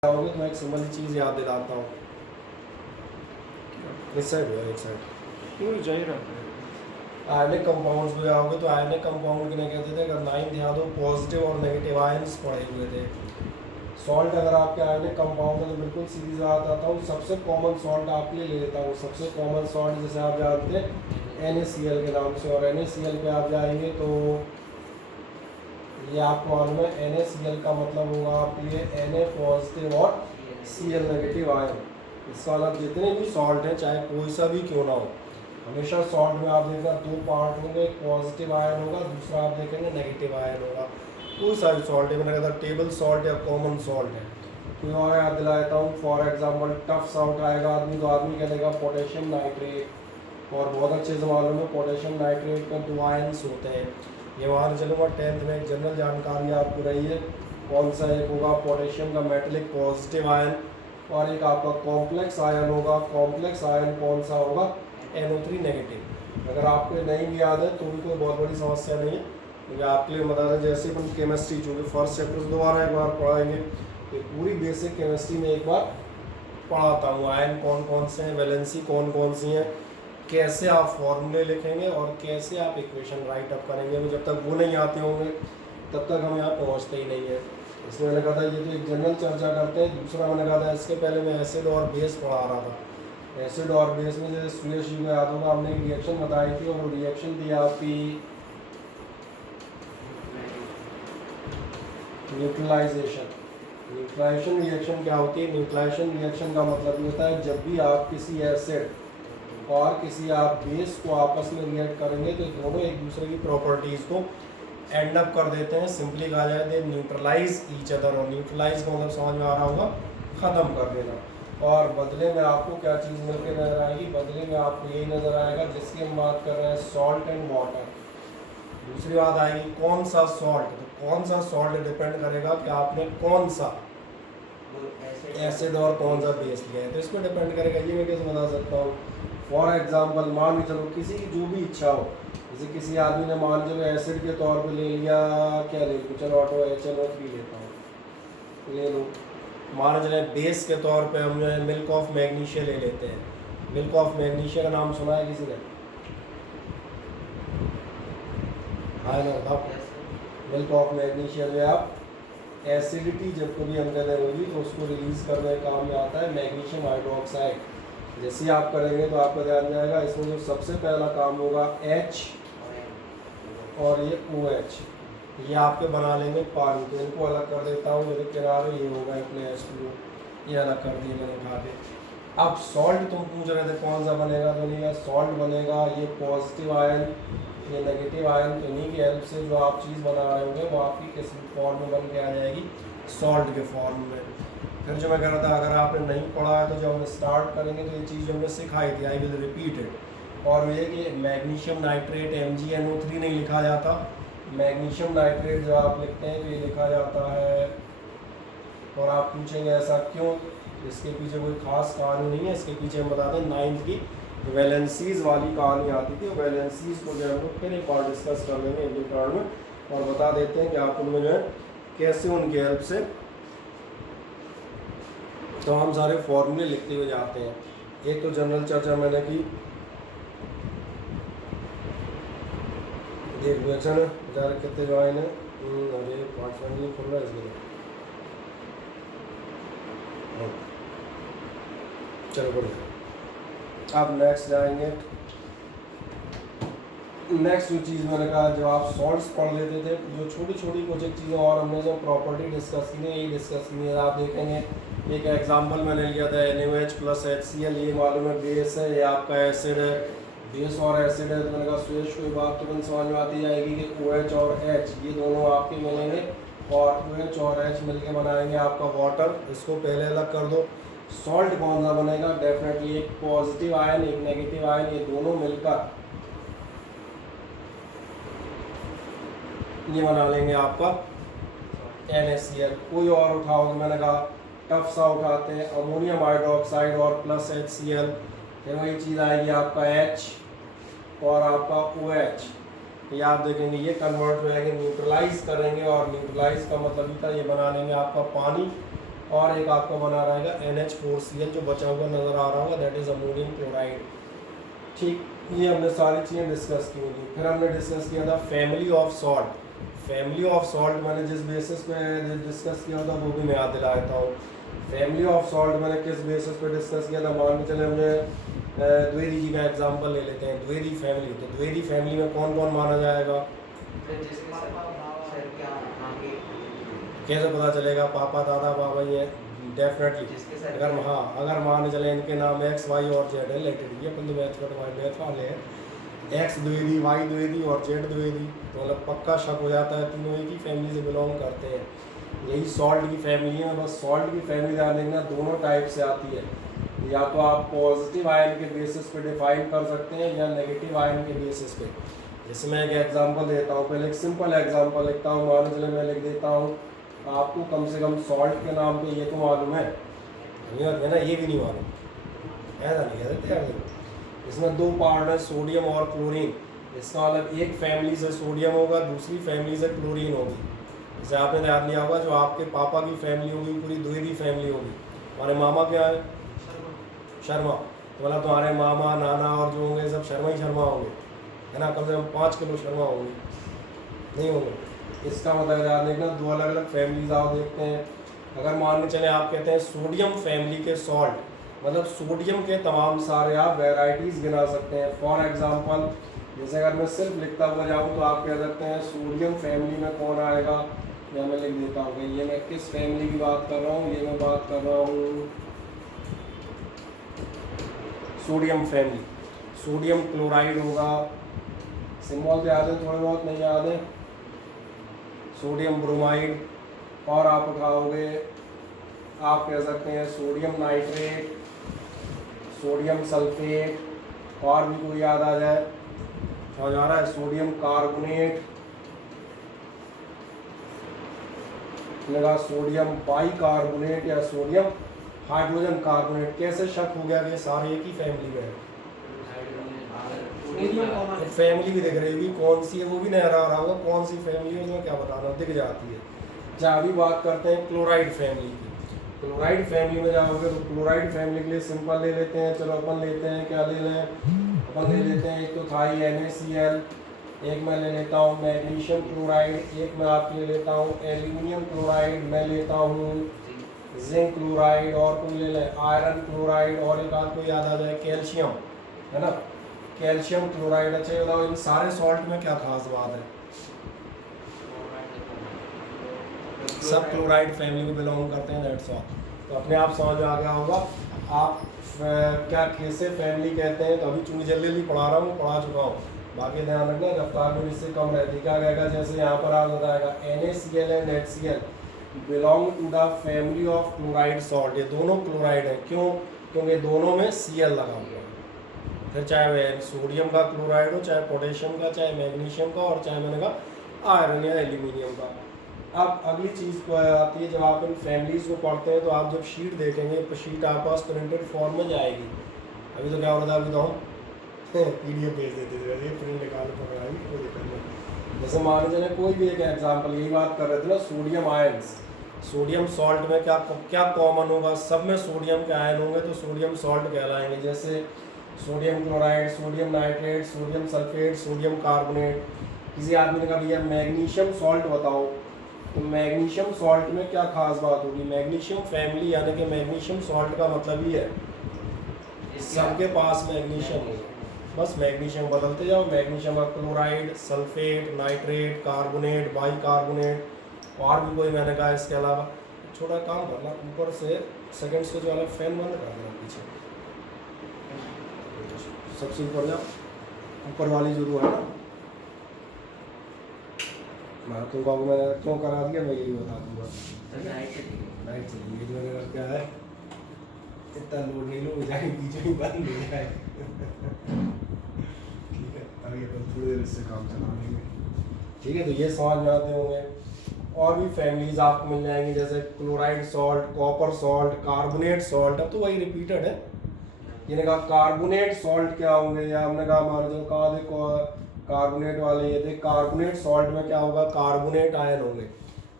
आओगे तो मैं एक सिंपल चीज़ याद दिलाता हूँ। इस साइड है, एक साइड क्यों जा ही रहा है। आयनिक कंपाउंड्स में आओगे तो आयनिक कंपाउंड किन्हें कहते थे? अगर 9th याद हो, पॉजिटिव और नेगेटिव आयंस पढ़े हुए थे। सॉल्ट अगर आपके आयनिक कंपाउंड है तो बिल्कुल सीधी सी बात आता हूँ, सबसे कॉमन सॉल्ट आपके लिए ले लेता हूँ। सबसे कॉमन सॉल्ट जैसे आप जानते हैं NaCl के नाम से, और NaCl पे आप जाएंगे तो ये आपको मालूम है NaCl का मतलब होगा आपके लिए Na पॉजिटिव और Cl नेगेटिव आयन। इसका मतलब जितने भी सॉल्ट हैं चाहे कोई सा भी क्यों ना हो, हमेशा सॉल्ट में आप देखना दो पार्ट होंगे, एक पॉजिटिव आयन होगा, दूसरा आप देखेंगे नेगेटिव आयन होगा। कोई सा भी सॉल्ट है, मैंने कहा था टेबल सॉल्ट या कॉमन सॉल्ट है। कोई और याद दिला देता हूँ, फॉर एग्जाम्पल टफ सा उठाएगा आदमी तो आदमी कह देगा पोटेशियम नाइट्रेट, और बहुत अच्छे से मालूम है पोटेशियम नाइट्रेट में 2 आयन्स होते हैं। ये मान चलूँगा 10th में एक जनरल जानकारी आपको रही है। कौन सा? एक होगा पोटेशियम का मेटलिक पॉजिटिव आयन, और एक आपका कॉम्प्लेक्स आयन होगा। कॉम्प्लेक्स आयन कौन सा होगा? NO3 negative. अगर आपको नहीं भी याद है तो भी कोई बहुत बड़ी समस्या नहीं है, क्योंकि आपके लिए बता दें जैसे अपन केमिस्ट्री चूँकि फर्स्ट चैप्टर दोबारा एक बार पढ़ाएंगे, ये पूरी बेसिक केमिस्ट्री में एक बार पढ़ाता हूँ। आयन कौन कौन से हैं, वैलेंसी कौन कौन सी हैं, कैसे आप फॉर्मूले लिखेंगे और कैसे आप इक्वेशन राइट अप करेंगे। जब तक वो नहीं आते होंगे तब तक हम यहाँ पहुँचते ही नहीं है। इसलिए मैंने कहा था ये तो एक जनरल चर्चा करते हैं। दूसरा मैंने कहा था इसके पहले मैं एसिड और बेस पढ़ा रहा था। एसिड और बेस में जैसे सुरेश जी को याद होगा, हमने एक रिएक्शन बताई थी और वो रिएक्शन थी आपकी न्यूट्रलाइजेशन। न्यूट्रलाइजेशन रिएक्शन क्या होती है? न्यूट्रलाइजेशन रिएक्शन का मतलब ये होता है जब भी आप किसी एसिड और किसी आप बेस को आपस में रिएक्ट करेंगे तो दोनों एक दूसरे की प्रॉपर्टीज़ को एंड अप कर देते हैं। सिंपली कहा जाए दे न्यूट्रलाइज ईच अदर, और न्यूट्रलाइज का मतलब समझ में आ रहा होगा ख़त्म कर देना। और बदले में आपको क्या चीज़ मिल के नजर आएगी? बदले में आपको यही नज़र आएगा जिसकी हम बात कर रहे हैं, सॉल्ट एंड वाटर। दूसरी बात आएगी कौन सा सॉल्ट, तो कौन सा सॉल्ट डिपेंड करेगा कि आपने कौन सा एसिड और कौन सा बेस लिया है, तो इस पर डिपेंड करेगा। ये मैं कैसे बता सकता हूँ? फॉर एग्जाम्पल मान के चलो किसी की जो भी इच्छा हो, जैसे किसी आदमी ने मान चलो एसिड के तौर पे ले लिया, क्या ले लूँ, चलो ऑटो HNO3 लेता हूँ, ले लो। मान चले बेस के तौर पे हम जो है मिल्क ऑफ मैग्नीशिया ले लेते हैं। मिल्क ऑफ मैग्नीशिया का नाम सुना है किसी ने? हाँ ना, बताओ। मिल्क ऑफ मैग्नीशिया जो है आप एसिडिटी जब कभी हम कहते होगी तो उसको रिलीज़ करने का काम में आता है मैग्नीशियम हाइड्रोक्साइड। जैसे आप करेंगे तो आपका ध्यान जाएगा, इसमें जो सबसे पहला काम होगा H और ये OH, ये आपके बना लेंगे पानी। तो इनको अलग कर देता हूँ, मेरे किनारे ये होगा अपने H2O, ये अलग कर दिए मैंने उठा के। अब सॉल्ट तुम पूछ रहे थे कौन सा बनेगा, तो नहीं है सॉल्ट बनेगा ये पॉजिटिव आयन, ये नेगेटिव आयन। तो इन्हीं की हेल्प से जो आप चीज़ बना रहे होंगे वो आपकी किस फॉर्म में बन के आ जाएगी? सॉल्ट के फॉर्म में। फिर जो मैं कह रहा था, अगर आपने नहीं पढ़ा है तो जब हम स्टार्ट करेंगे तो ये चीज़ हमने सिखाई थी, आई विल रिपीट इट। और ये कि मैग्नीशियम नाइट्रेट MgNO3 नहीं लिखा जाता, मैग्नीशियम नाइट्रेट जो आप लिखते हैं तो ये लिखा जाता है। और आप पूछेंगे ऐसा क्यों? इसके पीछे कोई खास कहानी नहीं है, इसके पीछे हम बताते हैं 9th की वैलेंसीज वाली कहानी आती थी। वैलेंसीज को जो है हम लोग फिर एक और डिस्कस कर लेंगे एक दो में, और बता देते हैं कि आप उनमें जो है कैसे उनकी हेल्प से तो हम सारे फॉर्मूले लिखते हुए जाते हैं। एक तो जनरल चर्चा मैंने की, एक रिएक्शन है बेचारे कितने जो आए हैं, अरे 5 मिनट नहीं खुल रहा है इसलिए। चलो बढ़िया, अब नेक्स्ट जाएंगे। नेक्स्ट जो चीज़ मैंने कहा, जब आप सॉल्ट्स पढ़ लेते थे जो छोटी छोटी कुछ एक चीज़ें और हमने जो प्रॉपर्टी डिस्कस की है यही डिस्कस की है। आप देखेंगे एक एग्जांपल मैंने लिया था NaOH प्लस HCl, ये मालूम है बेस है, ये आपका एसिड है। बेस और एसिड है तो मैंने कहा सुरेश कोई बात तुरंत समझ में आती जाएगी कि OH और H ये दोनों आपके मिलेंगे, और OH और H मिलके बनाएंगे आपका वाटर। इसको पहले अलग कर दो। सॉल्ट कौन सा बनेगा? डेफिनेटली एक पॉजिटिव आयन एक नेगेटिव आयन, ये दोनों मिलकर ये बना लेंगे आपका NaCl। कोई और उठाओगे, मैंने कहा टफ सा उठाते हैं, अमोनियम हाइड्रोक्साइड और प्लस HCl, फिर वही चीज़ आएगी आपका H और आपका OH। ये आप देखेंगे ये कन्वर्ट हो जाएंगे, न्यूट्रलाइज करेंगे, और न्यूट्रलाइज का मतलब ही था ये बना लेंगे आपका पानी। और एक आपका बना रहेगा NH4Cl जो बचा हुआ नज़र आ रहा होगा, दैट इज़ अमोनियम क्लोराइड। ठीक, ये हमने सारी चीज़ें डिस्कस की होंगी। फिर हमने डिस्कस किया था family of salt. Family of salt मैंने जिस बेसिस पे डिस्कस किया था वो भी मैं याद दिला देता हूँ। फैमिली ऑफ सॉल्ट मैंने किस बेसिस पे डिस्कस किया था, मान के चले हमने द्विवेदी जी का एग्जांपल ले लेते हैं, द्विवेदी फैमिली। तो द्विवेदी फैमिली में कौन कौन माना जाएगा, कैसे पता चलेगा, पापा दादा बाबा ही है डेफिनेटली। अगर मान चले इनके नाम X Y और Z है, लेटेड ये अपन तो मैथ वाले हैं, X द्विवेदी, Y द्विवेदी और Z द्विवेदी, तो मतलब पक्का शक हो जाता है तीनों एक ही फैमिली से बिलोंग करते हैं। यही सॉल्ट की फैमिली है। बस सॉल्ट की फैमिली ध्यान देखना दोनों टाइप से आती है, या तो आप पॉजिटिव आयन के बेसिस पे डिफाइन कर सकते हैं या नेगेटिव आयन के बेसिस पे। जैसे मैं एक एग्जांपल देता हूँ, पहले एक सिंपल एग्जांपल लिखता हूँ। मान चले मैं लिख देता हूँ, आपको कम से कम सॉल्ट के नाम पे ये तो मालूम है ना, ये भी नहीं मालूम, ऐसा नहीं कह सकते यार। इसमें दो पार्ट है, सोडियम और क्लोरीन। इसका मतलब एक फैमिली से सोडियम होगा, दूसरी फैमिली से क्लोरीन होगी। जैसे आपने ध्यान दिया होगा, जो आपके पापा की फैमिली होगी पूरी द्विवेदी फैमिली होगी। हमारे मामा क्या है, शर्मा, तो मतलब तुम्हारे मामा नाना और जो होंगे सब शर्मा ही शर्मा होंगे, है ना। कम से कम 5 किलो शर्मा होंगे, नहीं होंगे। इसका मतलब ध्यान देखना, दो अलग अलग फैमिलीज आप देखते हैं। अगर मान के चले आप कहते हैं सोडियम फैमिली के सॉल्ट, मतलब सोडियम के तमाम सारे आप वेराइटीज़ गिना सकते हैं। फॉर एग्जांपल, जैसे अगर मैं सिर्फ लिखता हुआ जाऊँ तो आप कह सकते हैं सोडियम फैमिली में कौन आएगा, या मैं लिख देता हूँ कि ये मैं किस फैमिली की बात कर रहा हूँ, ये मैं बात कर रहा हूँ सोडियम फैमिली। सोडियम क्लोराइड होगा, सिंबल तो याद है थोड़े बहुत, नहीं याद है, सोडियम ब्रोमाइड। और आप उठाओगे, आप कह सकते हैं सोडियम नाइट्रेट, सोडियम सल्फेट, और भी कोई याद आ जाए, समझ आ रहा है, सोडियम कार्बोनेट, लगा सोडियम बाइकार्बोनेट या सोडियम हाइड्रोजन कार्बोनेट। कैसे शक हो गया कि सारे एक ही फैमिली में है, फैमिली भी दिख रही होगी, कौन सी है वो भी नजर आ रहा होगा, कौन सी फैमिली है उसमें क्या बताना, दिख जाती है। अच्छा, अभी बात करते हैं क्लोराइड फैमिली की। क्लोराइड फैमिली में जाओगे तो क्लोराइड फैमिली के लिए सिंपल ले लेते हैं। चलो अपन लेते हैं, क्या ले लें, अपन ले लेते हैं, एक तो था ही NaCl, एक मैं ले लेता हूँ मैग्नीशियम क्लोराइड, एक मैं आपके ले लेता हूँ एल्यूमिनियम क्लोराइड, मैं लेता हूँ जिंक क्लोराइड, और कोई ले लें आयरन क्लोराइड, और एक आपको याद आ जाए कैल्शियम, है ना, कैल्शियम क्लोराइड। अच्छा ये बताओ इन सारे सॉल्ट में क्या खास बात है, सब क्लोराइड फैमिली में बिलोंग करते हैं, दैट्स ऑल। तो अपने आप समझ में आ गया होगा आप क्या कैसे फैमिली कहते हैं। तो अभी चूंकि जल्दी जल्दी पढ़ा रहा हूँ, पढ़ा चुका हूँ, बाकी ध्यान रखना रफ्तार में इससे कम रहती। क्या कहेगा, जैसे यहाँ पर आप बताएगा NaCl and HCl belong to the family of chloride salt. ये दोनों क्लोराइड है, क्यों, क्योंकि दोनों में Cl लगा हुआ है। फिर चाहे वह सोडियम का क्लोराइड हो, चाहे पोटेशियम का, चाहे मैग्नीशियम का, और चाहे मैंने कहा आयरन या एल्यूमिनियम का। अब अगली चीज़ को आती है, जब आप इन फैमिलीज़ को पढ़ते हैं तो आप जब शीट देखेंगे तो शीट आपके पास प्रिंटेड फॉर्म में जाएगी। अभी तो क्या हो रहा था, अभी तो हम PDF भेज देते थे, वैसे प्रिंट निकाल कर आएगी, कोई दिक्कत नहीं। जैसे मान लीजिए कोई भी एक एग्जाम्पल, यही बात कर रहे थे ना, सोडियम आयन्स। सोडियम सॉल्ट में क्या क्या कॉमन होगा, सब में सोडियम के आयन होंगे तो सोडियम सॉल्ट कहलाएंगे। जैसे sodium chloride, sodium nitrate, sodium sulphate, sodium carbonate. किसी आदमी ने कहा भैया मैग्नीशियम सॉल्ट बताओ, तो मैग्नीशियम सॉल्ट में क्या खास बात होगी, मैग्नीशियम फैमिली यानी कि मैग्नीशियम सॉल्ट का मतलब ही है सबके पास मैग्नीशियम है, बस मैग्नीशियम बदलते जाओ। मैग्नीशियम का chloride, sulphate, nitrate, carbonate, bicarbonate, और भी कोई मैंने कहा। इसके अलावा छोटा काम करना, ऊपर से सेकंड स्विच वाला फैन बंद कर देना, पीछे सबसे ऊपर जाओ, ऊपर वाली जो है ना, मैं तुमको मैंने क्यों करा दिया मैं यही बता दूंगा। लाइट चलिए, जो मैंने क्या है, इतना लोड नहीं लो, जाए बीच में बंद हो जाए। ठीक है, अभी अपन थोड़ी देर इससे काम चला लेंगे। ठीक है, तो ये समझ में आते होंगे। और भी फैमिलीज आपको मिल जाएंगी, जैसे chloride salt, copper salt, carbonate salt. अब तो वही रिपीटेड है। ये कहा कार्बोनेट सॉल्ट क्या होंगे, या हमने कहा मान लो कहा देखो कार्बोनेट वाले, ये थे कार्बोनेट सॉल्ट में क्या होगा, कार्बोनेट आयन होंगे।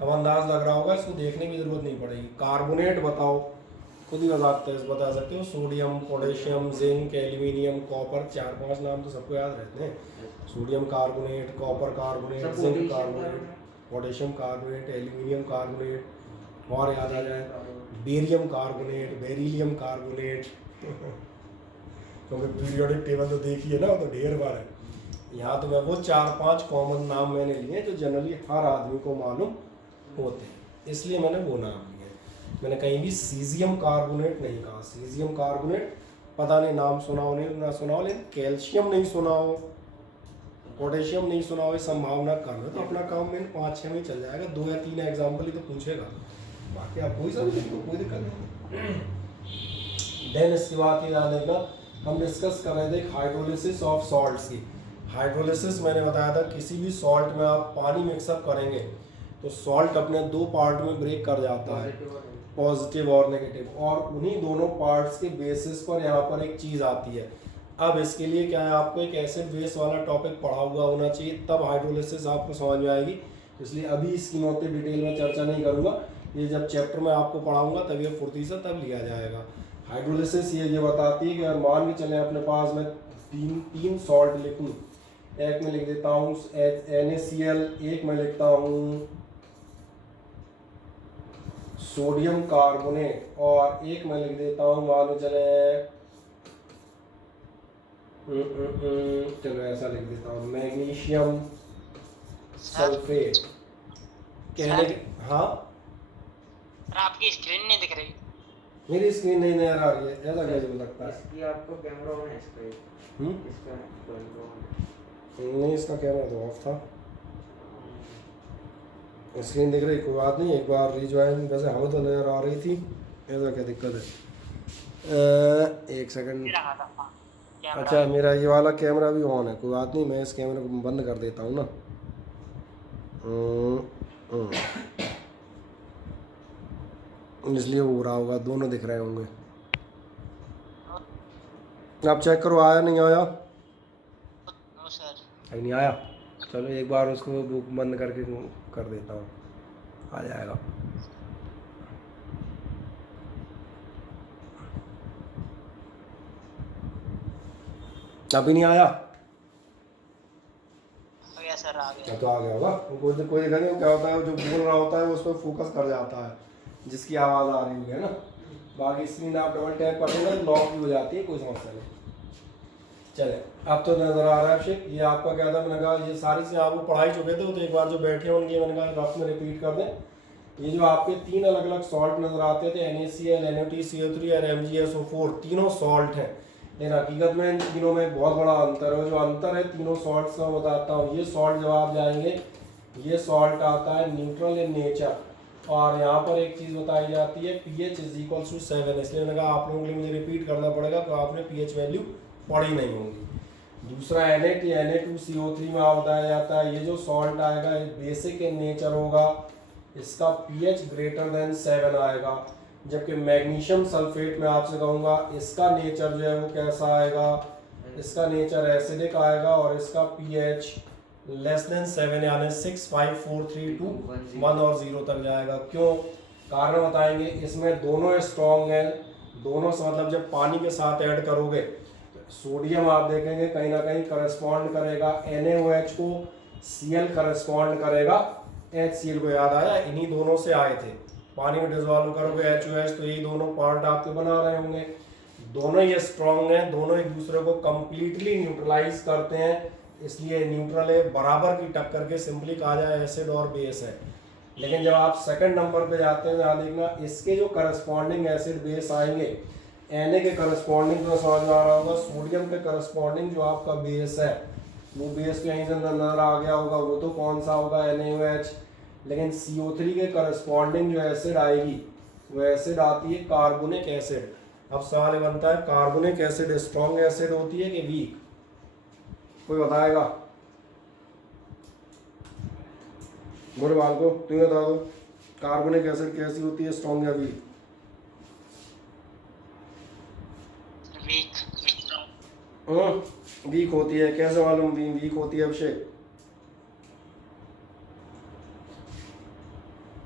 अब अंदाज लग रहा होगा, इसको देखने की जरूरत नहीं पड़ेगी। कार्बोनेट बताओ, खुद ही बता सकते हो। Sodium, potassium, zinc, aluminium, copper, 4-5 नाम तो सबको याद रहते हैं। Sodium carbonate, copper carbonate, zinc carbonate, potassium carbonate, aluminium carbonate, और याद आ जाए बेरियम कार्बोनेट, बेरिलियम कार्बोनेट क्योंकि पीरियोडिक टेबल तो देखिए ना, वो तो ढेर बार है। यहाँ तो मैं वो 4-5 कॉमन नाम मैंने लिए जो जनरली हर आदमी को मालूम होते हैं, इसलिए मैंने वो नाम लिए। मैंने कहीं भी सीजियम कार्बोनेट नहीं कहा। सीजियम कार्बोनेट पता नहीं नाम सुना हो नहीं ना सुना हो, लेकिन कैल्शियम नहीं सुना हो, पोटेशियम नहीं सुना हो, संभावना कम है। तो अपना काम में 5-6 में चल जाएगा। 2 या 3 एग्जाम्पल ही तो पूछेगा, बाकी आप कोई सा भी लिख लो, कोई दिक्कत नहीं। देन इसके बाद ये याद रखना, हम डिस्कस कर रहे थे हाइड्रोलिसिस ऑफ सॉल्ट्स की। हाइड्रोलिसिस मैंने बताया था, किसी भी सॉल्ट में आप पानी मिक्सअप करेंगे तो सॉल्ट अपने 2 पार्ट में ब्रेक कर जाता है, पॉजिटिव और नेगेटिव, और उन्हीं दोनों पार्ट्स के बेसिस पर यहाँ पर एक चीज़ आती है। अब इसके लिए क्या है, आपको एक एसिड बेस वाला टॉपिक पढ़ा हुआ होना चाहिए, तब हाइड्रोलिसिस आपको समझ में आएगी। इसलिए अभी इसकी नोट डिटेल में चर्चा नहीं करूँगा, ये जब चैप्टर में आपको पढ़ाऊँगा तब ये फुर्ती से तब लिया जाएगा। हाइड्रोलिसिस ये बताती है कि अगर मान के चलें अपने पास में तीन सॉल्ट लिखूँ, एक में लिख देता हूँ NaCl, एक में लिखता हूँ सोडियम कार्बोनेट, और एक में लिख देता हूँ मान के चले चलो ऐसा लिख देता हूँ मैग्नीशियम सल्फेट। कहने के हाँ सर आपकी स्क्रीन नहीं दिख रही। मेरी स्क्रीन नहीं नजर आ रही है, ऐसा कैसे हो सकता है? इसकी आपको कैमरा ऑन है इसका इसका कैमरा ऑन नहीं, इसका कैमरा तो ऑफ था। स्क्रीन दिख रही, कोई बात नहीं, एक बार रिज्वाइन, वैसे हमें तो नज़र आ रही थी, ऐसा क्या दिक्कत है? एक सेकंड। अच्छा, मेरा ये वाला कैमरा भी ऑन है, कोई बात नहीं, मैं इस कैमरे को बंद कर देता हूँ ना। इसलिए वो हो रहा होगा, दोनों दिख रहे होंगे। आप चेक करो, आया नहीं आया? सर नहीं आया, चलो एक बार उसको बुक बंद करके कर देता हूँ, आ जाएगा। अभी नहीं आया? सर आ गया। तो आ गया होगा। कोई दिक्कत नहीं, क्या होता है जो बोल रहा होता है उस पर फोकस कर जाता है, जिसकी आवाज़ आ रही है ना। बाकी स्क्रीन आप डबल टैप कर देंगे लॉक भी हो जाती है, कोई समस्या नहीं। चले, अब तो नज़र आ रहा है अभिषेक, ये आपका क्या था, मैंने कहा ये सारी चीज़ें आपको पढ़ाई चुके थे, तो एक बार जो बैठे होंगे मैंने कहा रफ में रिपीट कर दें। ये जो आपके 3 अलग अलग सॉल्ट नज़र आते थे, NaCl, NaOTCO3 और MgSO4, तीनों सॉल्ट हैं, लेकिन हकीकत में इन तीनों में बहुत बड़ा अंतर है। जो अंतर है तीनों सॉल्ट्स का बताता हूँ। ये सॉल्ट जब आप जाएंगे, ये सॉल्ट आता है न्यूट्रल इन नेचर, और यहाँ पर एक चीज़ बताई जाती है pH = 7, इसलिए मैंने कहा आप लोगों के लिए मुझे रिपीट करना पड़ेगा, तो आपने pH वैल्यू पढ़ी नहीं होंगी। दूसरा Na2CO3 में आप बताया जाता है, ये जो सॉल्ट आएगा ये बेसिक इन नेचर होगा, इसका pH > 7 आएगा। जबकि मैग्नीशियम सल्फेट में आपसे कहूँगा इसका नेचर जो है वो कैसा आएगा, इसका नेचर एसिडिक आएगा, और इसका pH <7 यानी 6, 5, 4, 3, 2, 1 और 0 तक जाएगा। क्यों, कारण बताएंगे। इसमें दोनों स्ट्रॉन्ग हैं, दोनों से मतलब जब पानी के साथ ऐड करोगे सोडियम आप देखेंगे कहीं ना कहीं करस्पॉन्ड करेगा NaOH को, Cl करस्पॉन्ड करेगा HCl को। याद आया, इन्हीं दोनों से आए थे। पानी में डिजोल्व करोगे HOH तो यही दोनों पार्ट आपके बना रहे होंगे। दोनों ये स्ट्रॉन्ग हैं, दोनों एक दूसरे को कंप्लीटली न्यूट्रलाइज करते हैं, इसलिए न्यूट्रल है, बराबर की टक्कर के सिंपली कहा जाए एसिड और बेस है। लेकिन जब आप सेकंड नंबर पे जाते हैं, यहाँ देखना इसके जो करस्पॉन्डिंग एसिड बेस आएंगे, Na के करस्पॉन्डिंग तो समझ में आ रहा होगा, सोडियम के करस्पॉन्डिंग जो आपका बेस है वो बेस कहीं से नजर आ गया होगा, वो तो कौन सा होगा, NaOH। लेकिन CO3 के करस्पॉन्डिंग जो एसिड आएगी वो एसिड आती है कार्बोनिक एसिड। अब सवाल बनता है कार्बोनिक एसिड स्ट्रॉन्ग एसिड होती है कि वीक, कोई बताएगा? बोले बाल को तुम बता दो, कार्बोनिक एसिड कैसी होती है, स्ट्रॉन्ग या वीक? वीक होती है। कैसे मालूम वीक होती है अभिषेक?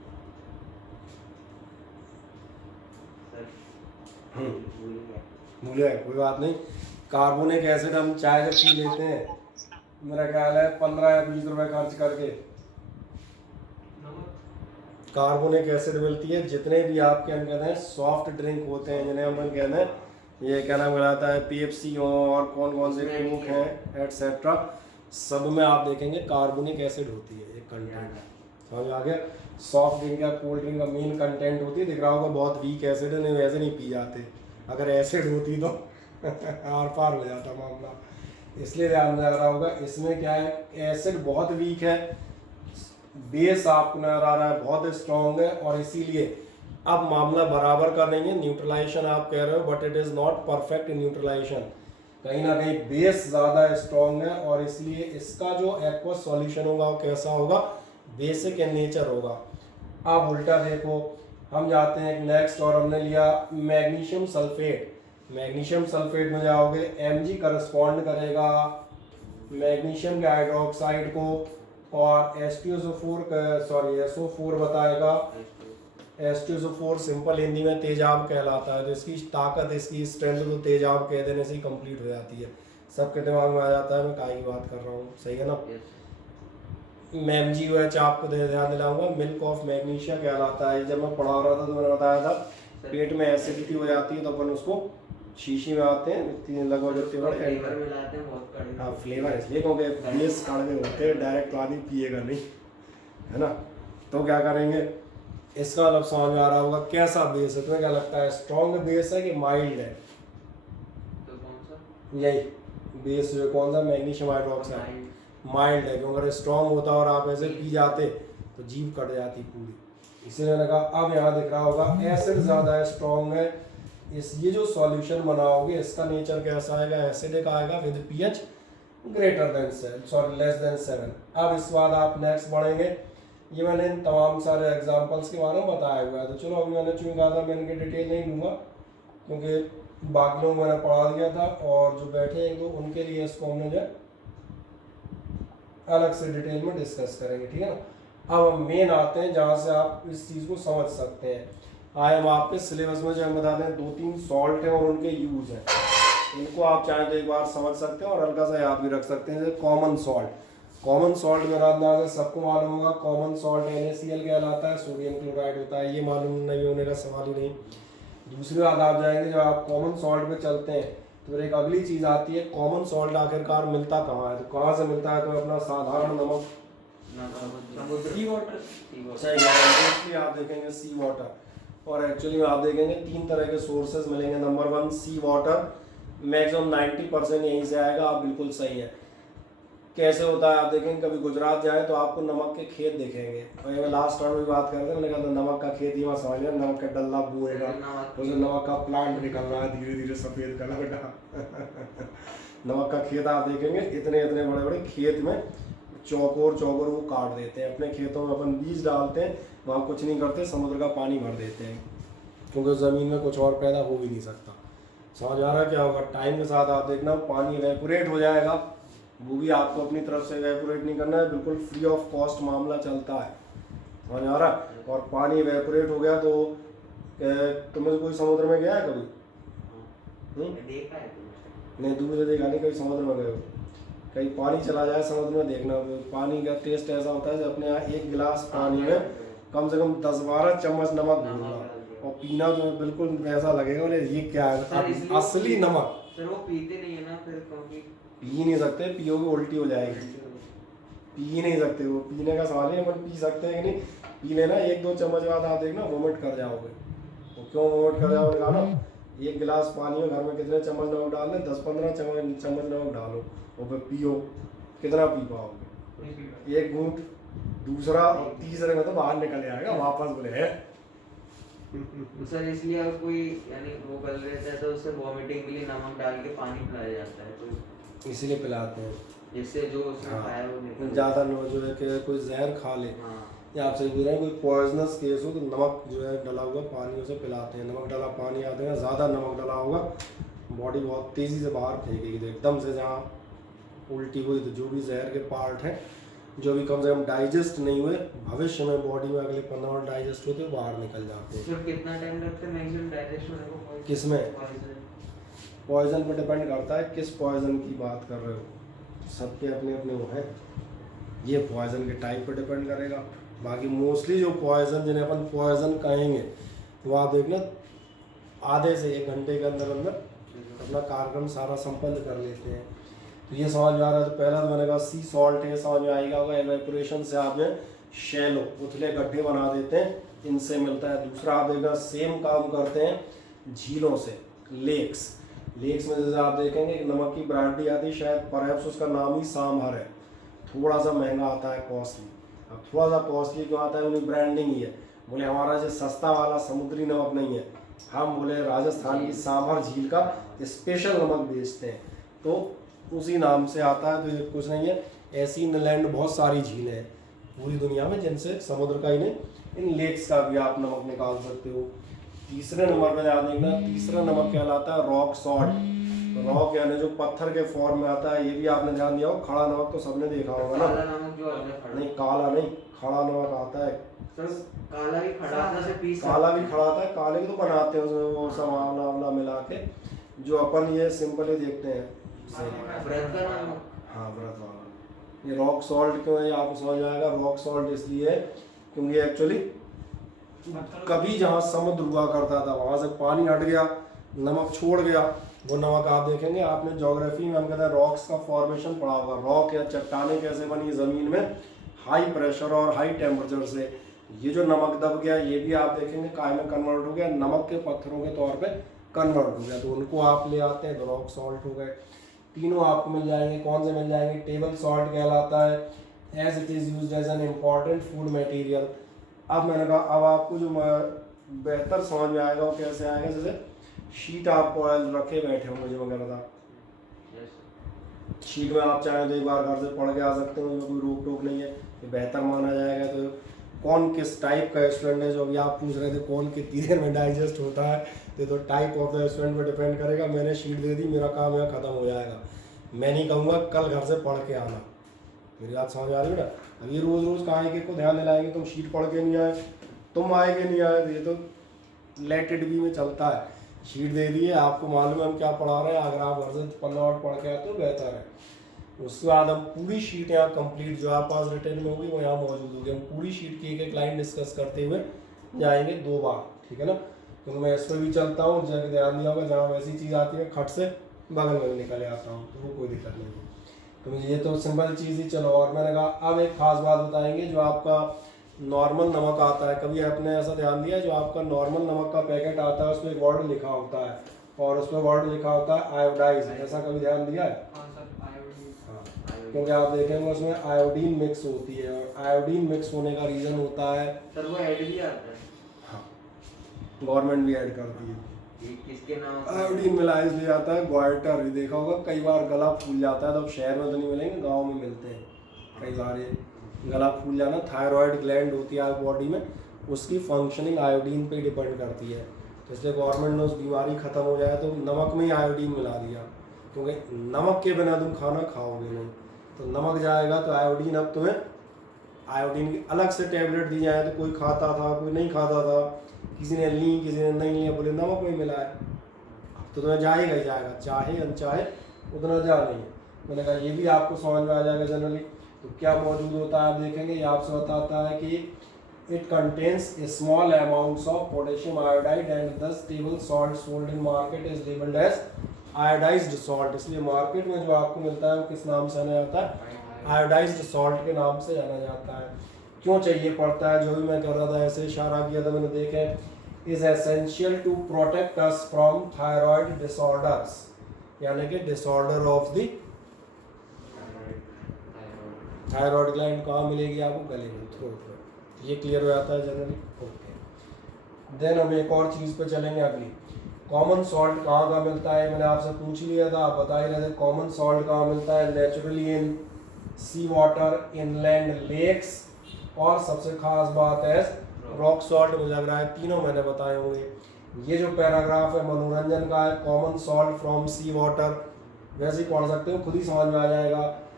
भूल गए, कोई बात नहीं। कार्बोनिक एसिड हम चाय जब पी लेते हैं, मेरा ख्याल है 15 या 20 रुपए खर्च करके कार्बोनिक एसिड मिलती है। जितने भी आपके हम कहते हैं सॉफ्ट ड्रिंक होते हैं, जिन्हें हम कहते हैं, ये क्या नाम कहलाता है, पेप्सी हो और कौन कौन से कोक हैं एटसेट्रा, सब में आप देखेंगे कार्बोनिक एसिड होती है एक कंटेंट। समझ आ गया? सॉफ्ट ड्रिंक या कोल्ड ड्रिंक का मेन कंटेंट होती है, दिख रहा होगा बहुत वीक एसिड है, नहीं वैसे नहीं पी जाते। अगर एसिड होती तो आर पार हो जाता मामला, इसलिए ध्यान में आ रहा होगा। इसमें क्या है, एसिड बहुत वीक है, बेस आपको नजर आ रहा है बहुत स्ट्रॉन्ग है, और इसीलिए अब मामला बराबर का नहीं है। न्यूट्रलाइजेशन आप कह रहे हो, but it is not perfect neutralisation. कहीं ना कहीं बेस ज़्यादा स्ट्रॉन्ग है, और इसलिए इसका जो एक्वस सॉल्यूशन होगा वो कैसा होगा, बेसिक इन नेचर होगा। अब उल्टा देखो, हम जाते हैं नेक्स्ट, और हमने लिया मैग्नीशियम सल्फेट। मैग्नीशियम सल्फेट में जाओगे, Mg करस्पॉन्ड करेगा मैग्नीशियम के हाइड्रोक्साइड को, और SO4 बताएगा। H2SO4 सिंपल हिंदी में तेजाब कहलाता है, तो इसकी ताकत, इसकी स्ट्रेंथ तो तेजाब कह देने से ही कंप्लीट हो जाती है। सबके दिमाग में आ जाता है मैं काय की बात कर रहा हूँ, सही है ना। MgOH आपको ध्यान दिलाऊंगा, मिल्क ऑफ मैग्नीशिया कहलाता है। जब मैं पढ़ा रहा था तो मैंने बताया था पेट में एसिडिटी हो जाती है तो अपन उसको शीशी में आते हैं, इतनी लगभग इतने बड़े फ्लेवर मिलाते हैं, बहुत कड़वे। हाँ, फ्लेवर इसलिए क्योंकि बेस कड़वे होते हैं, डायरेक्ट तो आदमी पिएगा नहीं, है ना। तो क्या करेंगे, इसका मतलब समझ में आ रहा होगा कैसा बेस है। तुम्हें क्या लगता है, स्ट्रॉन्ग बेस है कि माइल्ड है? तो कौन सा? यही बेस जो कौन सा, मैग्नीशियम हाइड्रोक्साइड माइल्ड है, क्योंकि अगर स्ट्रॉन्ग होता और आप ऐसे पी जाते तो जीभ कट जाती पूरी। इसलिए मैंने कहा, अब यहाँ दिख रहा होगा एसिड ज़्यादा स्ट्रॉन्ग है। ये जो सॉल्यूशन बनाओगे इसका नेचर कैसा आएगा, एसिडिक आएगा with pH greater than less than 7। अब इस बाद आप नेक्स्ट बढ़ेंगे। ये मैंने इन तमाम सारे एग्जांपल्स के बारे में बताया हुआ है, तो चलो अभी मैंने चूँ कहा था मैं इनकी डिटेल नहीं लूँगा, क्योंकि बाकी लोग मैंने पढ़ा दिया था, और जो बैठे हैं तो उनके लिए इसको हमने जो अलग से डिटेल में डिस्कस करेंगे, ठीक है ना। अब हम मेन आते हैं जहाँ से आप इस चीज़ को समझ सकते हैं। आए हम आपके सिलेबस में जो हम बताते हैं 2-3 सॉल्ट हैं और उनके यूज हैं, इनको आप चाहें तो एक बार समझ सकते हैं और हल्का सा याद भी रख सकते हैं। जैसे कॉमन सॉल्ट मेरा अंदाजा सबको मालूम होगा, कॉमन सॉल्ट NaCl कहलाता है, सोडियम क्लोराइड होता है, ये मालूम नहीं होने का सवाल ही नहीं। दूसरी बात आप जाएंगे, जब आप कॉमन सॉल्ट पे चलते हैं तो फिर एक अगली चीज़ आती है, कॉमन सॉल्ट आखिरकार मिलता कहाँ है, तो कहाँ से मिलता है, तो अपना साधारण नमक, सी वाटर। सही है, आप देखेंगे सी वाटर, और एक्चुअली में आप देखेंगे 3 तरह के सोर्सेज मिलेंगे। नंबर 1 सी वाटर, मैक्सिमम 90% यहीं से आएगा, आप बिल्कुल सही है। कैसे होता है आप देखेंगे, कभी गुजरात जाए तो आपको नमक के खेत दिखेंगे, और ये मैं लास्ट टाइम भी बात कर रहा था, मैंने कहा था नमक का खेत, ये मैं समझ लिया नमक का डल्ला बोएगा, उसमें नमक का प्लांट निकल रहा है धीरे धीरे सफ़ेद कलर का नमक का खेत आप देखेंगे, इतने इतने बड़े बड़े खेत में चौकोर वो काट देते हैं। अपने खेतों में अपन बीज डालते हैं, वहाँ कुछ नहीं करते, समुद्र का पानी भर देते हैं, क्योंकि ज़मीन में कुछ और पैदा हो भी नहीं सकता। समझ आ रहा है क्या होगा, टाइम के साथ आप देखना पानी इवेपोरेट हो जाएगा, वो भी आपको अपनी तरफ से इवेपोरेट नहीं करना है, बिल्कुल फ्री ऑफ कॉस्ट मामला चलता है। समझ आ रहा है। और पानी इवेपोरेट हो गया तो तुम्हें कोई समुद्र में गया है कभी? देखा है नहीं, दूर से देखा नहीं, कभी समुद्र में गए हो? कहीं पानी चला जाए समुद्र में, देखना पानी का टेस्ट ऐसा होता है, जब अपने यहाँ 1 गिलास पानी में कम से कम 10-12 चम्मच नमक घोलना, और पीना तो बिल्कुल ऐसा लगेगा ये क्या है, असली नमक। सर वो पीते नहीं है ना, फिर क्योंकि पी नहीं सकते, पियोगे उल्टी हो जाएगी, पी नहीं सकते, वो पीने का सवाल है, अपन पी सकते हैं कि नहीं, पी लेना 1-2 चम्मच बाद आप देखना वोमिट कर जाओगे। तो क्यों वोमिट कर जाओगे, कहा ना 1 गिलास पानी में घर में कितने चम्मच नमक डाल दें, 10-15 चम्मच नमक डालो और फिर पियो, कितना पी पाओगे? 1 घूंट, दूसरा और तीसरे में तो बाहर निकल जाएगा वापस, बोले है सर। इसलिए अगर कोई यानी वो कर लेता है तो उससे वॉमिटिंग के लिए नमक डाल के पानी पिलाया जाता है, तो इसीलिए पिलाते हैं, जिससे जो उसने खाया वो निकल ज़्यादा लोग जो है कि कोई जहर खा ले, या आपसे पूछ रहे हैं कोई पॉइजनस केस हो तो नमक जो है डला हुआ पानी उसे पिलाते हैं। नमक डला पानी आते हैं, ज़्यादा नमक डला होगा बॉडी बहुत तेज़ी से बाहर फेंकेगी, तो एकदम से जहाँ उल्टी हुई तो जो भी जहर के पार्ट हैं जो भी कम से कम डाइजेस्ट नहीं हुए, भविष्य में बॉडी में अगले 15 मिनट डाइजेस्ट होते वो बाहर निकल जाते हैं। सर कितना टाइम लगता है मैक्सिमम डाइजेस्ट होने को? किसमें? Poison? पॉइजन पर डिपेंड करता है किस पॉइजन की बात कर रहे हो, सबके अपने अपने वो हैं, ये पॉइजन के टाइप पर डिपेंड करेगा। बाकी मोस्टली जो पॉइजन जिन्हें अपन पॉइजन कहेंगे वो आप देखना आधे से 1 घंटे के अंदर अंदर अपना कार्यक्रम सारा संपन्न कर लेते हैं। तो ये समझ में आ रहा है। तो पहला तो मैंने कहा सी सॉल्ट है, समझ में आएगा होगा। एवेपोरेशन से आपने शैलो उथले गड्ढे बना देते हैं, इनसे मिलता है। दूसरा आप देखना सेम काम करते हैं झीलों से, लेक्स में जैसे आप देखेंगे एक नमक की ब्रांडी आती है, शायद परहैप्स उसका नाम ही सांभर है, थोड़ा सा महंगा आता है, कॉस्टली। अब थोड़ा सा कॉस्टली क्यों आता है, उन्हें ब्रांडिंग ही है। बोले हमारा जो सस्ता वाला समुद्री नमक नहीं है, हम बोले राजस्थान की सांभर झील का स्पेशल नमक बेचते हैं, तो उसी नाम से आता है। तो ये कुछ नहीं है, ऐसी इनलैंड बहुत सारी झीलें हैं पूरी दुनिया में जिनसे समुद्र का इन्हें इन लेक्स का भी आप नमक निकाल सकते हो। तीसरे नंबर पर ध्यान देखना, तीसरा नमक कहलाता है रॉक सॉल्ट। रॉक यानी जो पत्थर के फॉर्म में आता है, ये भी आपने ध्यान दिया हो। खड़ा नमक तो सबने देखा होगा ना? काला नमक जो आता है खड़ा? नहीं, काला नहीं, खड़ा नमक आता है। सर काला भी खड़ा आता है, पीस काला भी खड़ा आता है, काले की तो बनाते हैं उसमें वो सब आंवला आंवला मिला के, जो अपन ये सिंपल ही देखते हैं। व्रत का नमक? हाँ, व्रत वाला। ये रॉक सॉल्ट क्यों है, आपको समझ में आएगा। रॉक सॉल्ट इसलिए है क्योंकि एक्चुअली कभी जहाँ समुद्र हुआ करता था वहाँ से पानी हट गया, नमक छोड़ गया, वो नमक आप देखेंगे। आपने ज्योग्राफी में हम कहते हैं रॉक्स का फॉर्मेशन पढ़ा होगा। रॉक या चट्टानें कैसे बनी ज़मीन में, हाई प्रेशर और हाई टेम्परेचर से। ये जो नमक दब गया, ये भी आप देखेंगे काय में कन्वर्ट हो गया, नमक के पत्थरों के तौर पे कन्वर्ट हो गया, तो उनको आप ले आते हैं, तो रॉक सॉल्ट हो गए। तीनों आपको मिल जाएंगे। कौन से मिल जाएंगे? टेबल सॉल्ट कहलाता है, as it is used as an important food material. अब मैंने कहा अब आपको जो बेहतर समझ में आएगा वो कैसे आएगा, जैसे शीट आप रखे बैठे होंगे जो वगैरह था, शीट में आप चाहें तो एक बार घर से पढ़ के आ सकते हो, कोई रोक टोक नहीं है, ये बेहतर माना जाएगा। तो कौन किस टाइप का स्टूडेंट है, जो अभी आप पूछ रहे थे कौन कितनी देर में डाइजेस्ट होता है, तो टाइप ऑफ द स्टूडेंट पर डिपेंड करेगा। मैंने शीट दे दी, मेरा काम यहाँ ख़त्म हो जाएगा। मैं नहीं कहूँगा कल घर से पढ़ के आना, मेरी बात समझ आ रही है ना? अब ये रोज़ रोज़ कहाँ एक को ध्यान दिलाएंगे, तुम शीट पढ़ के नहीं आए, तुम आए के नहीं आए, ये तो लेट इट बी में चलता है। शीट दे दी है, आपको मालूम है हम क्या पढ़ा रहे हैं, अगर आप घर से 15 मिनट पढ़ के आए तो बेहतर है। उसके बाद हम पूरी शीट यहाँ कंप्लीट जो आप पास रिटर्न में होगी वो यहाँ मौजूद होगी। हम पूरी शीट की एक लाइन डिस्कस करते हुए जाएंगे 2 बार, ठीक है ना? तो मैं इस पर भी चलता हूँ, जगह ध्यान दिया होगा, जहाँ वैसी चीज़ आती है खट से बगल में निकल आता हूँ, तो वो कोई दिक्कत नहीं है। तो ये तो सिंपल चीज़ ही। चलो, और मैंने कहा अब एक खास बात बताएंगे, जो आपका नॉर्मल नमक आता है, कभी आपने ऐसा ध्यान दिया जो आपका नॉर्मल नमक का पैकेट आता है उसमें एक वर्ड लिखा होता है और उसमें वर्ड लिखा होता है आयोडाइज, ऐसा कभी ध्यान दिया है? हाँ, क्योंकि आप देखेंगे उसमें आयोडीन मिक्स होती है, और आयोडीन मिक्स होने का रीज़न होता है, सर वो ऐड भी आता है? हाँ, गवर्नमेंट भी ऐड करती है। किसके नाम? आयोडीन मिला इसलिए आता है ग्वाइटर। ये देखा होगा कई बार गला फूल जाता है, तो अब शहर में तो नहीं मिलेंगे, गांव में मिलते हैं कई बार। ये गला फूल जाना, थायराइड ग्लैंड होती है बॉडी में, उसकी फंक्शनिंग आयोडीन पे डिपेंड करती है। तो इसलिए गवर्नमेंट ने उस बीमारी ख़त्म हो जाए तो नमक में ही आयोडीन मिला दिया, क्योंकि नमक के बिना तुम खाना खाओगे नहीं, तो नमक जाएगा तो आयोडीन। अब तुम्हें आयोडीन की अलग से टैबलेट दी जाए तो कोई खाता था कोई नहीं खाता था, किसी ने ली किसी ने नहीं लिया, बोले नमक में मिला है, अब तो तुम्हें जाएगा ही जाएगा, चाहे अनचाहे उतना जा नहीं है। मैंने कहा ये भी आपको समझ में आ जाएगा जनरली। तो क्या मौजूद होता है आप देखेंगे, ये आपसे बताता है कि it contains small amounts of potassium iodide and दस table salt sold in market is labelled as iodised salt. इसलिए मार्केट में जो आपको मिलता है वो किस नाम से जाना जाता है? आयोडाइज्ड सॉल्ट के नाम से जाना जाता है। क्यों चाहिए पड़ता है, जो भी मैं कर रहा था ऐसे इशारा किया था मैंने, देखें, is essential to protect us from thyroid disorders, यानी कि disorder of the thyroid gland. कहाँ मिलेगी आपको? गले में, थ्रोट में। ये क्लियर हो जाता है जनरली। ओके, देन हम एक और चीज़ पे चलेंगे अगली। कॉमन सॉल्ट कहाँ का मिलता है, मैंने आपसे पूछ लिया था, आप बता ही रहे थे। कॉमन सॉल्ट कहाँ मिलता है? Naturally in C water, inland lakes, और सबसे खास बात है रॉक सॉल्ट। मुझे लग रहा है तीनों मैंने बताए होंगे। ये जो पैराग्राफ है मनोरंजन का है, common salt from C water, वैसे ही पढ़ सकते हो, खुद ही समझ में आ जाएगा।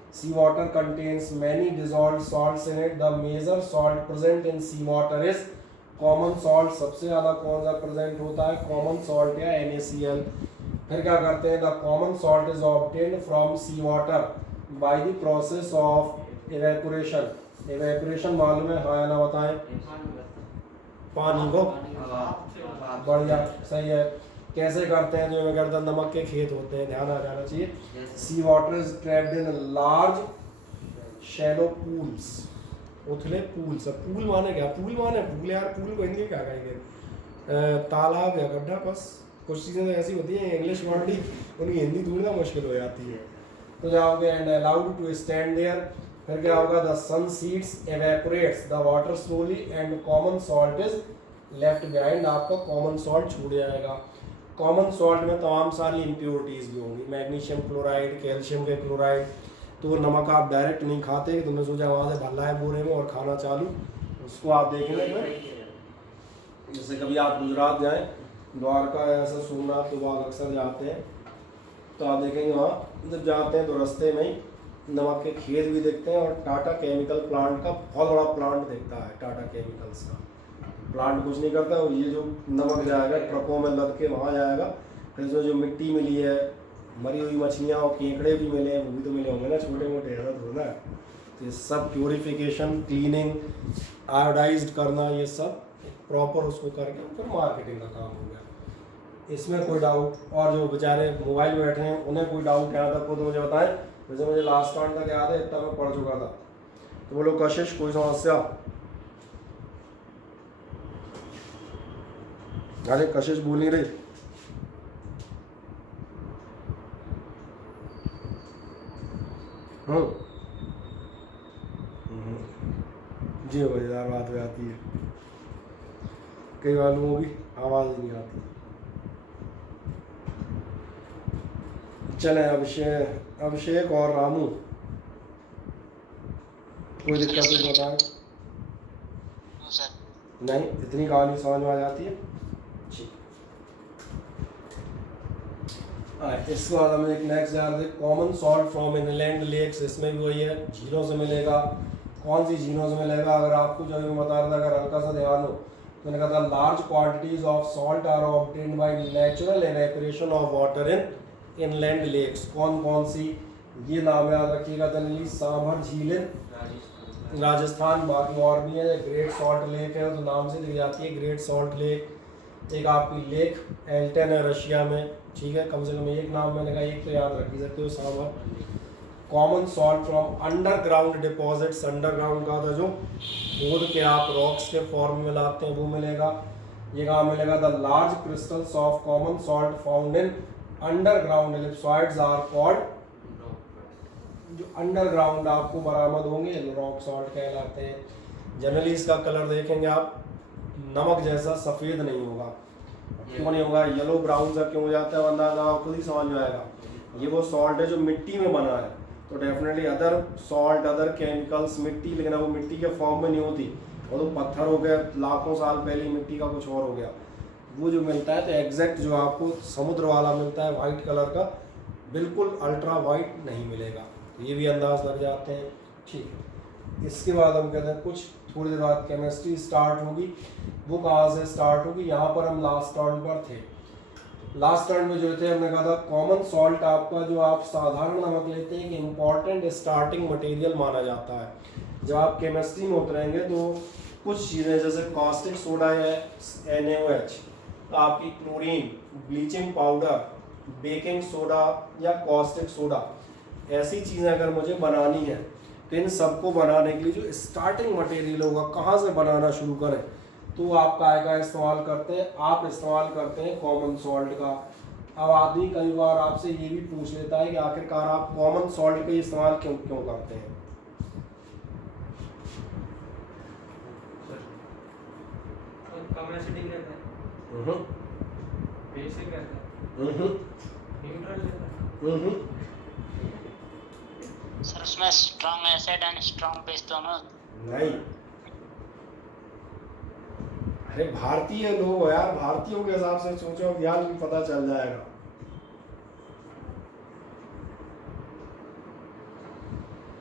सी water contains many dissolved salts in it. The major salt present in C water is common salt. सबसे ज़्यादा कौन सा प्रेजेंट होता है? कॉमन सॉल्ट या NaCl। फिर क्या करते हैं? The common salt is obtained from C water by the process of evaporation. Evaporation मालूम है? हाँ या ना बताएं? पानी को बढ़िया, सही है। कैसे करते हैं? जो मैं कहता नमक के खेत होते हैं, ध्यान आ जाना चाहिए। सी water is trapped in large shallow pools. उथले पूल से, पूल माने क्या? पूल माने पूल यार, पूल को हिंदी क्या कहेंगे? तालाब या गड्ढा। बस कुछ चीज़ें तो ऐसी होती हैं इंग्लिश वर्ड ही, उनकी हिंदी ढूंढना मुश्किल हो जाती है। तो जाओगे and allowed to stand there. फिर क्या होगा? The sun seeds evaporates the water slowly and common salt is left behind. आपका कॉमन सॉल्ट छूट जाएगा। कॉमन सॉल्ट में तमाम सारी इम्प्योरिटीज़ भी होंगी, मैग्नीशियम क्लोराइड, कैल्शियम के क्लोराइड। तो वो नमक आप डायरेक्ट नहीं खाते, तुमने सोचा वहाँ से भरना है बोरे में और खाना चालू, उसको आप देखेंगे। जैसे कभी आप गुजरात जाएं, द्वारका ऐसा सोमनाथ तो वहाँ अक्सर जाते हैं, तो आप देखेंगे वहाँ जब जाते हैं तो रास्ते में ही नमक के खेत भी दिखते हैं और टाटा केमिकल प्लांट का बहुत बड़ा प्लांट दिखता है। टाटा केमिकल्स का प्लांट कुछ नहीं करता, ये जो नमक जाएगा ट्रकों में लद के वहाँ जाएगा। फिर जो मिट्टी मिली है, मरी हुई मछलियाँ और केकड़े भी मिले हैं, वो भी तो मिले होंगे ना, छोटे मोटे, ऐसा थोड़ा ना। तो ये सब प्योरीफिकेशन, क्लीनिंग, आयोडाइज्ड करना, ये सब प्रॉपर उसको करके फिर मार्केटिंग का काम हो गया। इसमें कोई डाउट? और जो बेचारे मोबाइल बैठे हैं उन्हें कोई डाउट यहाँ तक हो तो मुझे बताएं। जैसे मुझे लास्ट टाइम तक याद है, इतना मैं पढ़ चुका था। तो बोलो कशिश, कोई समस्या? अरे कशिश बोल नहीं रही। जी मजेदार बात हो जाती है, कई वालों को भी आवाज़ नहीं आती। चले अभिषेक और रामू, कोई दिक्कत नहीं बताए? नहीं, इतनी कहानी समझ में आ जाती है। इसके बाद हमें एक नेक्स्ट याद है, common salt from inland lakes. इसमें भी वही है, झीलों से मिलेगा। कौन सी झीलों से मिलेगा? अगर आपको जो मैं बता रहा था, अगर हल्का सा ध्यान हो तो मैंने कहा था large quantities of salt are obtained by natural evaporation of water in inland lakes. कौन कौन सी? ये नाम याद रखिएगा। जनरली सांभर झील राजस्थान, बाकी और भी है। ग्रेट सॉल्ट लेक है तो नाम से दी जाती है, ग्रेट सॉल्ट लेक। एक आपकी लेक एल्टन है रशिया में, ठीक है। कम से कम एक नाम मैंने कहा, एक तो याद रख ही सकते हो, sambar. Common salt from underground deposits. Underground का था जो खोद के आप रॉक्स के फॉर्म में लाते हैं, वो मिलेगा। ये कहाँ मिलेगा? The large crystals of common salt found in underground एलिप्सॉइड्स are called. जो अंडरग्राउंड आपको बरामद होंगे रॉक सॉल्ट कहलाते हैं। जनरली इसका कलर देखेंगे आप, नमक जैसा सफ़ेद नहीं होगा। क्यों नहीं होगा? येलो ब्राउन सा क्यों हो जाता है? अंदाजा आप खुद ही समझ में आएगा। ये वो सॉल्ट है जो मिट्टी में बना है, तो definitely other salt, other chemicals मिट्टी, लेकिन वो मिट्टी के फॉर्म में नहीं होती, वो तो पत्थर हो गया, लाखों साल पहले मिट्टी का कुछ और हो गया। वो जो मिलता है तो एग्जैक्ट जो आपको समुद्र वाला मिलता है वाइट कलर का, बिल्कुल अल्ट्रा वाइट नहीं मिलेगा। ये भी अंदाज लग जाते हैं, ठीक है। इसके बाद हम कहते हैं कुछ थोड़ी देर बाद केमिस्ट्री स्टार्ट होगी। वो कहाँ से स्टार्ट होगी? यहाँ पर हम लास्ट टर्न पर थे। लास्ट टर्न में जो थे हमने कहा था कॉमन सॉल्ट आपका जो आप साधारण नमक लेते हैं कि इम्पॉर्टेंट स्टार्टिंग मटेरियल माना जाता है। जब आप केमिस्ट्री में उतरेंगे तो कुछ चीज़ें जैसे कॉस्टिक सोडा है, NaOH, तो आपकी chlorine, bleaching powder, baking soda या कॉस्टिक सोडा, ऐसी चीज़ें अगर मुझे बनानी है तो इन सबको बनाने के लिए जो स्टार्टिंग मटेरियल होगा, कहाँ से बनाना शुरू करें, तो आप काय का इस्तेमाल करते हैं? आप इस्तेमाल करते हैं कॉमन सॉल्ट का। अब आदमी कई बार आपसे ये भी पूछ लेता है कि आखिरकार आप कॉमन सॉल्ट का इस्तेमाल क्यों करते हैं? कम एसिडिक रहता है, बेसिक रहता है, न्यूट्रल रहता है। सर उसमें strong acid and strong base दोनों नहीं, अरे भारतीय लोग हो यार, भारतीयों के हिसाब से सोचो, ज्ञान भी पता चल जाएगा।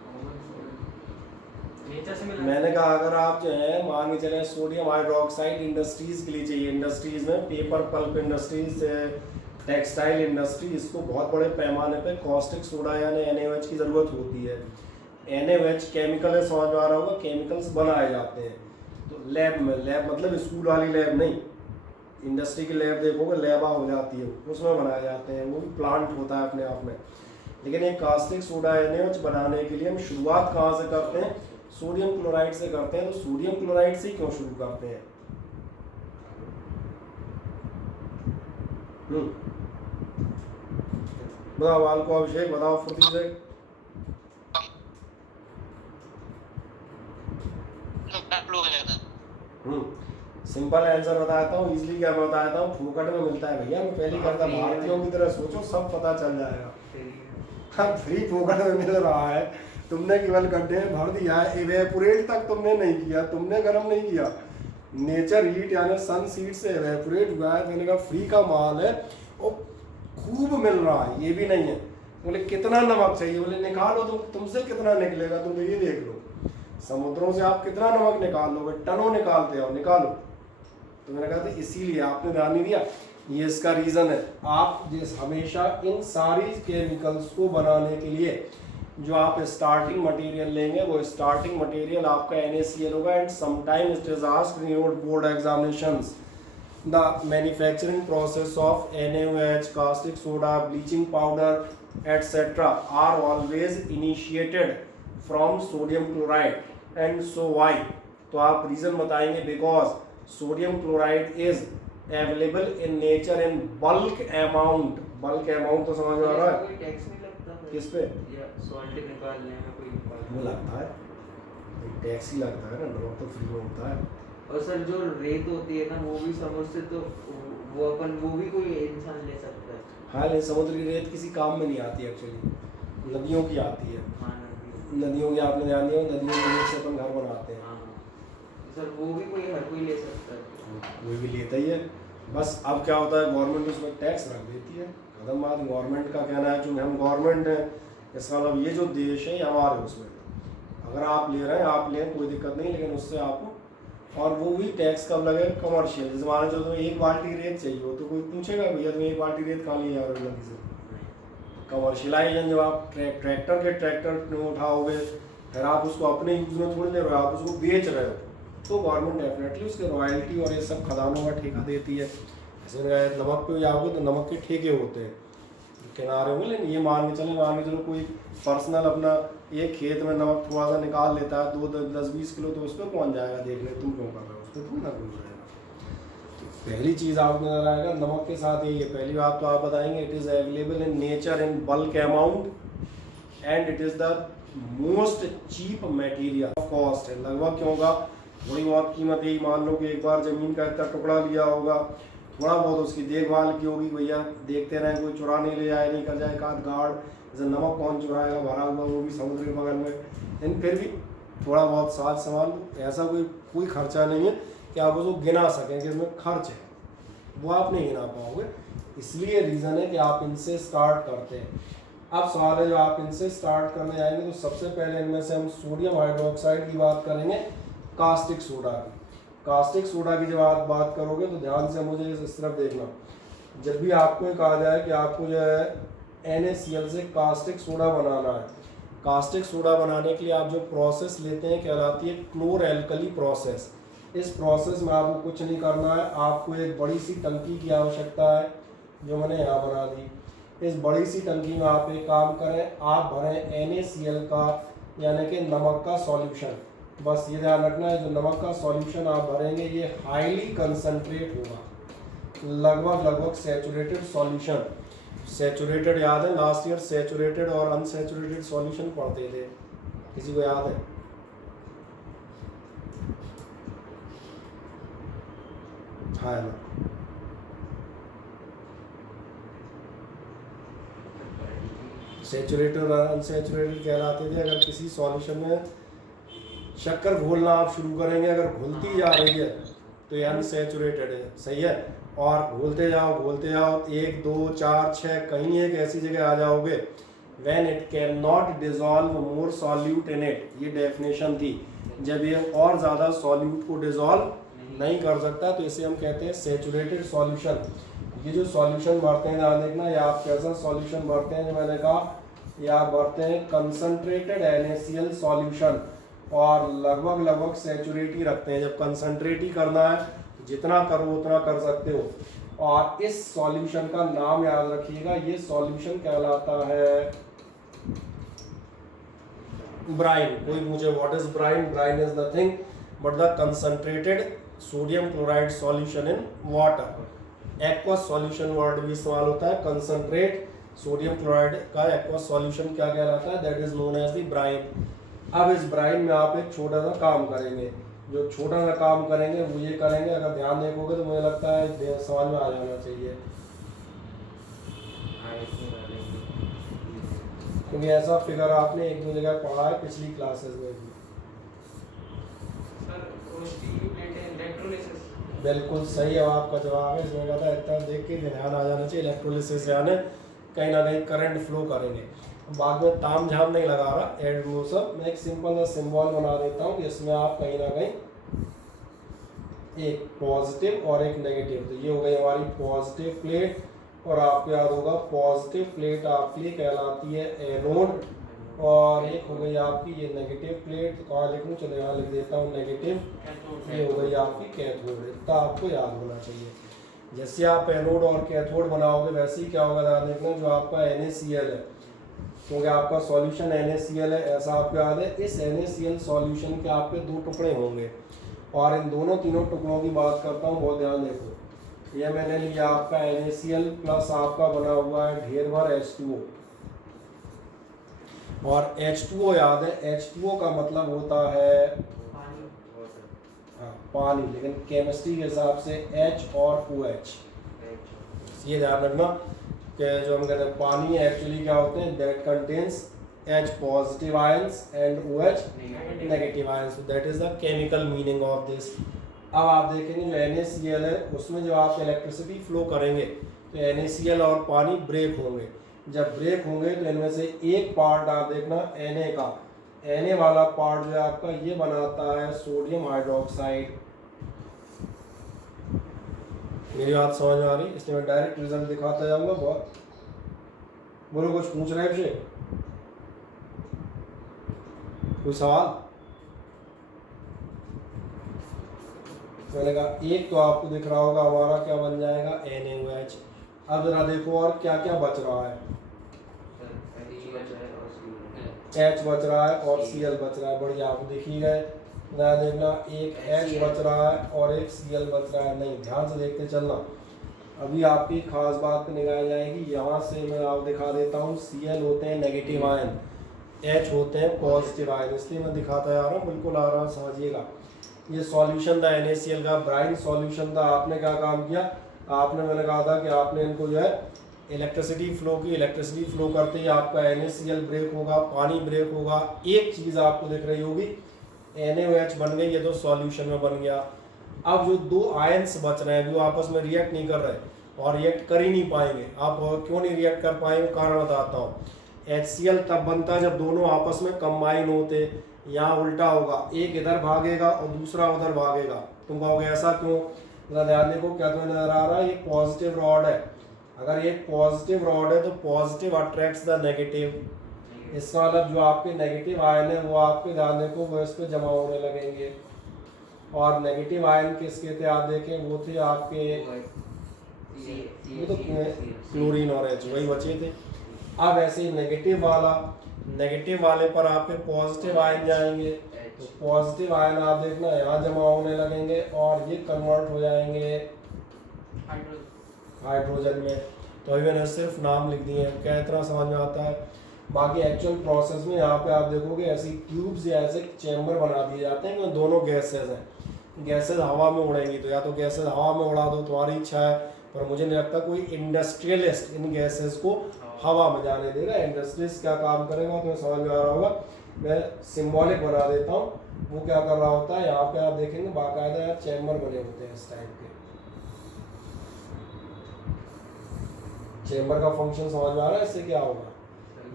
नेचर से मिला। मैंने कहा अगर आप जो है मान के चले सोडियम हाइड्रोक्साइड इंडस्ट्रीज के लिए चाहिए, इंडस्ट्रीज में paper pulp industries, textile industry, इसको बहुत बड़े पैमाने पे कॉस्टिक सोडा यानी NaOH की ज़रूरत होती है। NaOH केमिकल है, समझ में आ रहा होगा, केमिकल्स बनाए जाते हैं तो लैब में, लैब मतलब स्कूल वाली लैब नहीं, इंडस्ट्री की लैब देखोगे लैबा हो जाती है, उसमें बनाए जाते हैं, वो भी प्लांट होता है अपने आप में। लेकिन एक कास्टिक सोडा NaOH बनाने के लिए हम शुरुआत कहाँ से करते हैं? सोडियम क्लोराइड से करते हैं। तो सोडियम क्लोराइड से क्यों शुरू करते हैं? बताओ बाल को, अभिषेक बताओ फुर्ती से। सिंपल आंसर बताता हूँ, इजली क्या बताता हूँ, फोकट में मिलता है भैया, मैं पहली करता, भारतीयों की तरह सोचो, सब पता चल जाएगा। हाँ, फ्री फोकट में मिल रहा है, तुमने केवल गड्ढे में भर दिया है, इवेपोरेट तक तुमने नहीं किया, तुमने गर्म नहीं किया, नेचर हीट यानी सन सीड से इवेपोरेट हुआ है। मैंने कहा फ्री का माल है और खूब मिल रहा है, ये भी नहीं है। बोले कितना नमक चाहिए? बोले निकालो, तो तुमसे कितना निकलेगा तुम ये देख लो, समुद्रों से आप कितना नमक निकाल लोगे, टनों निकालते हो, निकालो। तो मैंने कहा था इसीलिए आपने ध्यान नहीं दिया, ये इसका रीज़न है। आप जिस हमेशा इन सारी केमिकल्स को बनाने के लिए जो आप स्टार्टिंग मटेरियल लेंगे, वो स्टार्टिंग मटेरियल आपका NaCl होगा। And sometimes it is asked in your board examinations the manufacturing process of NaOH, caustic soda, bleaching powder etc. are always initiated from sodium chloride. And so why? तो आप reason बताएंगे because sodium chloride is available in nature in bulk amount. Bulk amount तो समझ में आ रहा है? कोई tax नहीं लगता फिर? किस पे? या सॉल्ट निकालने में कोई वो लगता है, टैक्स ही लगता है ना, नमक तो फ्री में होता है। और सर जो रेत होती है ना, वो भी समुद्र से, तो वो भी कोई इंसान ले सकता है? हाँ, लेकिन समुद्र की रेत किसी काम में नहीं आती एक्चुअली, नदियों की आती है। हाँ, नदियों की आपने ध्यान दिया, नदियों की रेत से अपन घर बनाते हैं। हाँ सर, वो भी कोई हर कोई ले सकता है? कोई भी लेता ही है, बस अब क्या होता है गवर्नमेंट उसमें टैक्स रख देती है, खत्म बात। गवर्नमेंट का कहना है कि हम गवर्नमेंट है, इसका मतलब ये जो देश है ये हमारे उसमें, अगर आप ले रहे हैं आप लें, कोई दिक्कत नहीं, लेकिन उससे आपको, और वो भी टैक्स कब लगेगा? कमर्शियल। जैसे मान लो तुम्हें एक बाल्टी रेत चाहिए हो तो कोई पूछेगा भैया तुम्हें एक बाल्टी रेत कहाँ लिए जा रहे हो नदी से? कमर्शियलाइजेशन जब आप ट्रैक्टर में उठाओगे, फिर आप उसको अपने यूज में थोड़ी ले रहे हो, आप उसको बेच रहे हो, तो गवर्नमेंट डेफिनेटली उसके रॉयल्टी और ये सब खदानों का ठेका देती है। ऐसे नमक पे जाओगे तो नमक के ठेके होते हैं किनारे होंगे, लेकिन ये मान के चलो कोई पर्सनल अपना एक खेत में नमक थोड़ा सा निकाल लेता है 2-10-20 किलो, तो उस पर कौन जाएगा देखने तुम क्यों कर रहे हो, उस पर तुम ना क्यों जाएगा। तो पहली चीज़ आपको नजर आएगा नमक के साथ यही है। पहली बात तो आप बताएंगे it is available in nature in bulk amount and it is the most cheap material of cost है। लगभग क्यों होगा, थोड़ी बहुत कीमत यही मान लो कि एक बार ज़मीन का इतना टुकड़ा लिया होगा, थोड़ा बहुत उसकी देखभाल की होगी, भैया देखते रहें कोई चुरा नहीं ले जाए, नहीं कर जाए काट गाड़, जैसे नमक कौन चुराएगा, भरा हुआ वो भी समुद्र के बगल में, लेकिन फिर भी थोड़ा बहुत साथ संभाल, ऐसा कोई खर्चा नहीं है कि आप उसको गिना सकें कि इसमें खर्च है, वो आप नहीं गिना पाओगे। इसलिए रीज़न है कि आप इनसे स्टार्ट करते हैं। अब सवाल है जो आप इनसे स्टार्ट करने जाएंगे तो सबसे पहले इनमें से हम सोडियम हाइड्रोक्साइड की बात करेंगे, कास्टिक सोडा की। कास्टिक सोडा की जब आप बात करोगे तो ध्यान से मुझे इस तरफ देखना, जब भी आपको कहा जाए कि आपको जो है NaCl से कास्टिक सोडा बनाना है, कास्टिक सोडा बनाने के लिए आप जो प्रोसेस लेते हैं कहलाती है क्लोर एल्कली प्रोसेस। इस प्रोसेस में आपको कुछ नहीं करना है, आपको एक बड़ी सी टंकी की आवश्यकता है जो मैंने यहाँ बना दी। इस बड़ी सी टंकी में आप एक काम करें, आप भरें NaCl का यानी कि नमक का सॉल्यूशन। बस ये ध्यान रखना है जो नमक का सॉल्यूशन आप भरेंगे ये हाईली कंसंट्रेट होगा, लगभग सैचुरेटेड सॉल्यूशन। सैचुरेटेड याद है, लास्ट ईयर सैचुरेटेड और अनसैचुरेटेड सॉल्यूशन पढ़ते थे, किसी को याद है? हाँ ना, सैचुरेटेड और अनसैचुरेटेड कहलाते थे। अगर किसी सॉल्यूशन में शक्कर घोलना आप शुरू करेंगे, अगर घुलती जा रही है तो ये अनसैचुरेटेड है, सही है। और घोलते जाओ 1 2 4 6 कहीं एक ऐसी जगह आ जाओगे when it can not dissolve more solute in it, ये डेफिनेशन थी, जब ये और ज़्यादा सॉल्यूट को डिजॉल्व नहीं कर सकता तो इसे हम कहते हैं सेचुरेटेड सॉल्यूशन। ये जो सॉल्यूशन भरते हैं ध्यान देखना, ये आप कैसा सॉल्यूशन भरते हैं, जो मैंने कहा ये आप भरते हैं कंसंट्रेटेड NaCl सॉल्यूशन, और लगभग सेचुरेट ही रखते हैं। जब कंसंट्रेट ही करना है जितना करो उतना कर सकते हो। और इस सॉल्यूशन का नाम याद रखिएगा, ये सॉल्यूशन कहलाता है ब्राइन। कोई पूछे what is Bryan, Bryan is nothing but the concentrated sodium chloride solution in water. Aqueous solution word भी इस्तेमाल होता है, कंसंट्रेट सोडियम क्लोराइड का एक्वस सॉल्यूशन क्या कहलाता है, that is known as the Bryan. अब इस ब्राइन में आप एक छोटा सा काम करेंगे, जो छोटा सा काम करेंगे वो ये करेंगे, अगर ध्यान देखोगे तो मुझे लगता है समझ में आ जाना चाहिए, क्योंकि ऐसा फिगर आपने एक दो जगह पढ़ा है पिछली क्लासेस में भी। बिल्कुल सही है आपका जवाब है, इसमें कहता है इतना देख के ध्यान आ जाना चाहिए, इलेक्ट्रोलिसिस यानी कहीं ना कहीं करंट फ्लो करेंगे। बाद में ताम झाम नहीं लगा रहा, एड वो सब मैं एक सिंपल सा सिंबल बना देता हूँ जिसमें आप कहीं ना कहीं एक पॉजिटिव और एक नेगेटिव, तो ये हो गई हमारी पॉजिटिव प्लेट, और आपको याद होगा पॉजिटिव प्लेट आपकी कहलाती है एनोड, और एक हो गई आपकी ये नेगेटिव प्लेट, तो कहाँ लिख लूँ, चलो यहाँ लिख देता हूँ नेगेटिव, ये हो गई आपकी कैथोड। इतना आपको याद होना चाहिए। जैसे आप एनोड और कैथोड बनाओगे वैसे ही क्या होगा ध्यान देखना, जो आपका NaCl है, क्योंकि आपका सॉल्यूशन NaCl है ऐसा आपको याद है, इस NaCl सॉल्यूशन के आपके दो टुकड़े होंगे, और इन दोनों तीनों टुकड़ों की बात करता हूँ, बहुत ध्यान देखो। ये मैंने लिया आपका NaCl प्लस आपका बना हुआ है ढेर भर H2O, और H2O याद है, H2O का मतलब होता है पानी, लेकिन केमिस्ट्री के हिसाब से H और OH, ये ध्यान रखना कि जो हम कहते हैं पानी एक्चुअली क्या होते हैं, that contains H positive ions and OH negative ions, that is the chemical meaning of this. अब आप देखेंगे जो NaCl है उसमें जो आप इलेक्ट्रिसिटी फ्लो करेंगे तो NaCl और पानी ब्रेक होंगे, जब ब्रेक होंगे तो इनमें से एक पार्ट आप देखना Na का, Na वाला पार्ट जो है आपका ये बनाता है सोडियम हाइड्रोक्साइड। मेरी बात समझ में आ रही, इसलिए मैं डायरेक्ट रिजल्ट दिखाता जाऊंगा। बहुत बोलो, कुछ पूछ रहे हैं, कोई सवाल? मैंने कहा एक तो आपको दिख रहा होगा हमारा क्या बन जाएगा NaOH। अब जरा देखो और क्या क्या बच रहा है, H बच रहा है और Cl बच रहा है, बढ़िया आप दिख ही गए। ध्यान देखना, एक H बच रहा है और एक Cl बच रहा है, नहीं ध्यान से देखते चलना, अभी आपकी खास बात पे निगाह जाएगी। यहाँ से मैं आप दिखा देता हूँ, Cl होते हैं नेगेटिव आयन, H होते हैं पॉजिटिव आयन, इसलिए मैं दिखाता जा रहा हूँ, बिल्कुल आ रहा है, समझिएगा। ये सॉल्यूशन था NaCl का, ब्राइन सॉल्यूशन था। आपने क्या काम किया, आपने मैंने कहा था कि आपने इनको जो है इलेक्ट्रिसिटी फ्लो की, इलेक्ट्रिसिटी फ्लो करते ही आपका NaCl ब्रेक होगा, पानी ब्रेक होगा, एक चीज़ आपको दिख रही होगी NaOH बन गई, ये तो सॉल्यूशन में बन गया। अब जो दो आयंस बच रहे हैं जो आपस में रिएक्ट नहीं कर रहे और रिएक्ट कर ही नहीं पाएंगे, आप क्यों नहीं रिएक्ट कर पाएंगे, कारण बताता हूँ। HCl तब बनता है जब दोनों आपस में कंबाइन होते, यहाँ उल्टा होगा, एक इधर भागेगा और दूसरा उधर भागेगा। तुम कहोगे ऐसा क्यों, जरा ध्यान देखो, क्या तुम्हें नजर आ रहा है, ये पॉजिटिव रॉड है, अगर एक पॉजिटिव रॉड है तो पॉजिटिव अट्रैक्ट्स द नेगेटिव, इसका मतलब जो आपके नेगेटिव आयन है वो आपके ध्यान देखो वो इस पर जमा होने लगेंगे, और नेगेटिव आयन किसके थे आप देखें, वो थे आपके वो तो क्लोरीन और H वही बचे थे। अब ऐसे नेगेटिव वाले पर आपके पॉजिटिव आयन जाएंगे, तो पॉजिटिव आयन आप देखना यहाँ जमा होने लगेंगे और ये कन्वर्ट हो जाएंगे हाइड्रोजन में। तो अभी मैंने सिर्फ नाम लिख दिए हैं, क्या इतना समझ में आता है। बाकी एक्चुअल प्रोसेस में यहाँ पे आप देखोगे ऐसी ट्यूब्स या ऐसे चैम्बर बना दिए जाते हैं कि दोनों गैसेज हैं, गैसेज हवा में उड़ेंगी, तो या तो गैसेज हवा में उड़ा दो, तुम्हारी इच्छा है, पर मुझे नहीं लगता कोई इंडस्ट्रियलिस्ट इन गैसेज को हवा में जाने देगा। इंडस्ट्रियलिस्ट क्या काम करेगा तुम्हें समझ में आ रहा होगा, मैं सिंबॉलिक बना देता हूँ। वो क्या कर रहा होता है, यहाँ पे आप देखेंगे बाकायदा चैम्बर बने होते हैं इस टाइप के। चैम्बर का फंक्शन समझ में आ रहा है, इससे क्या होगा,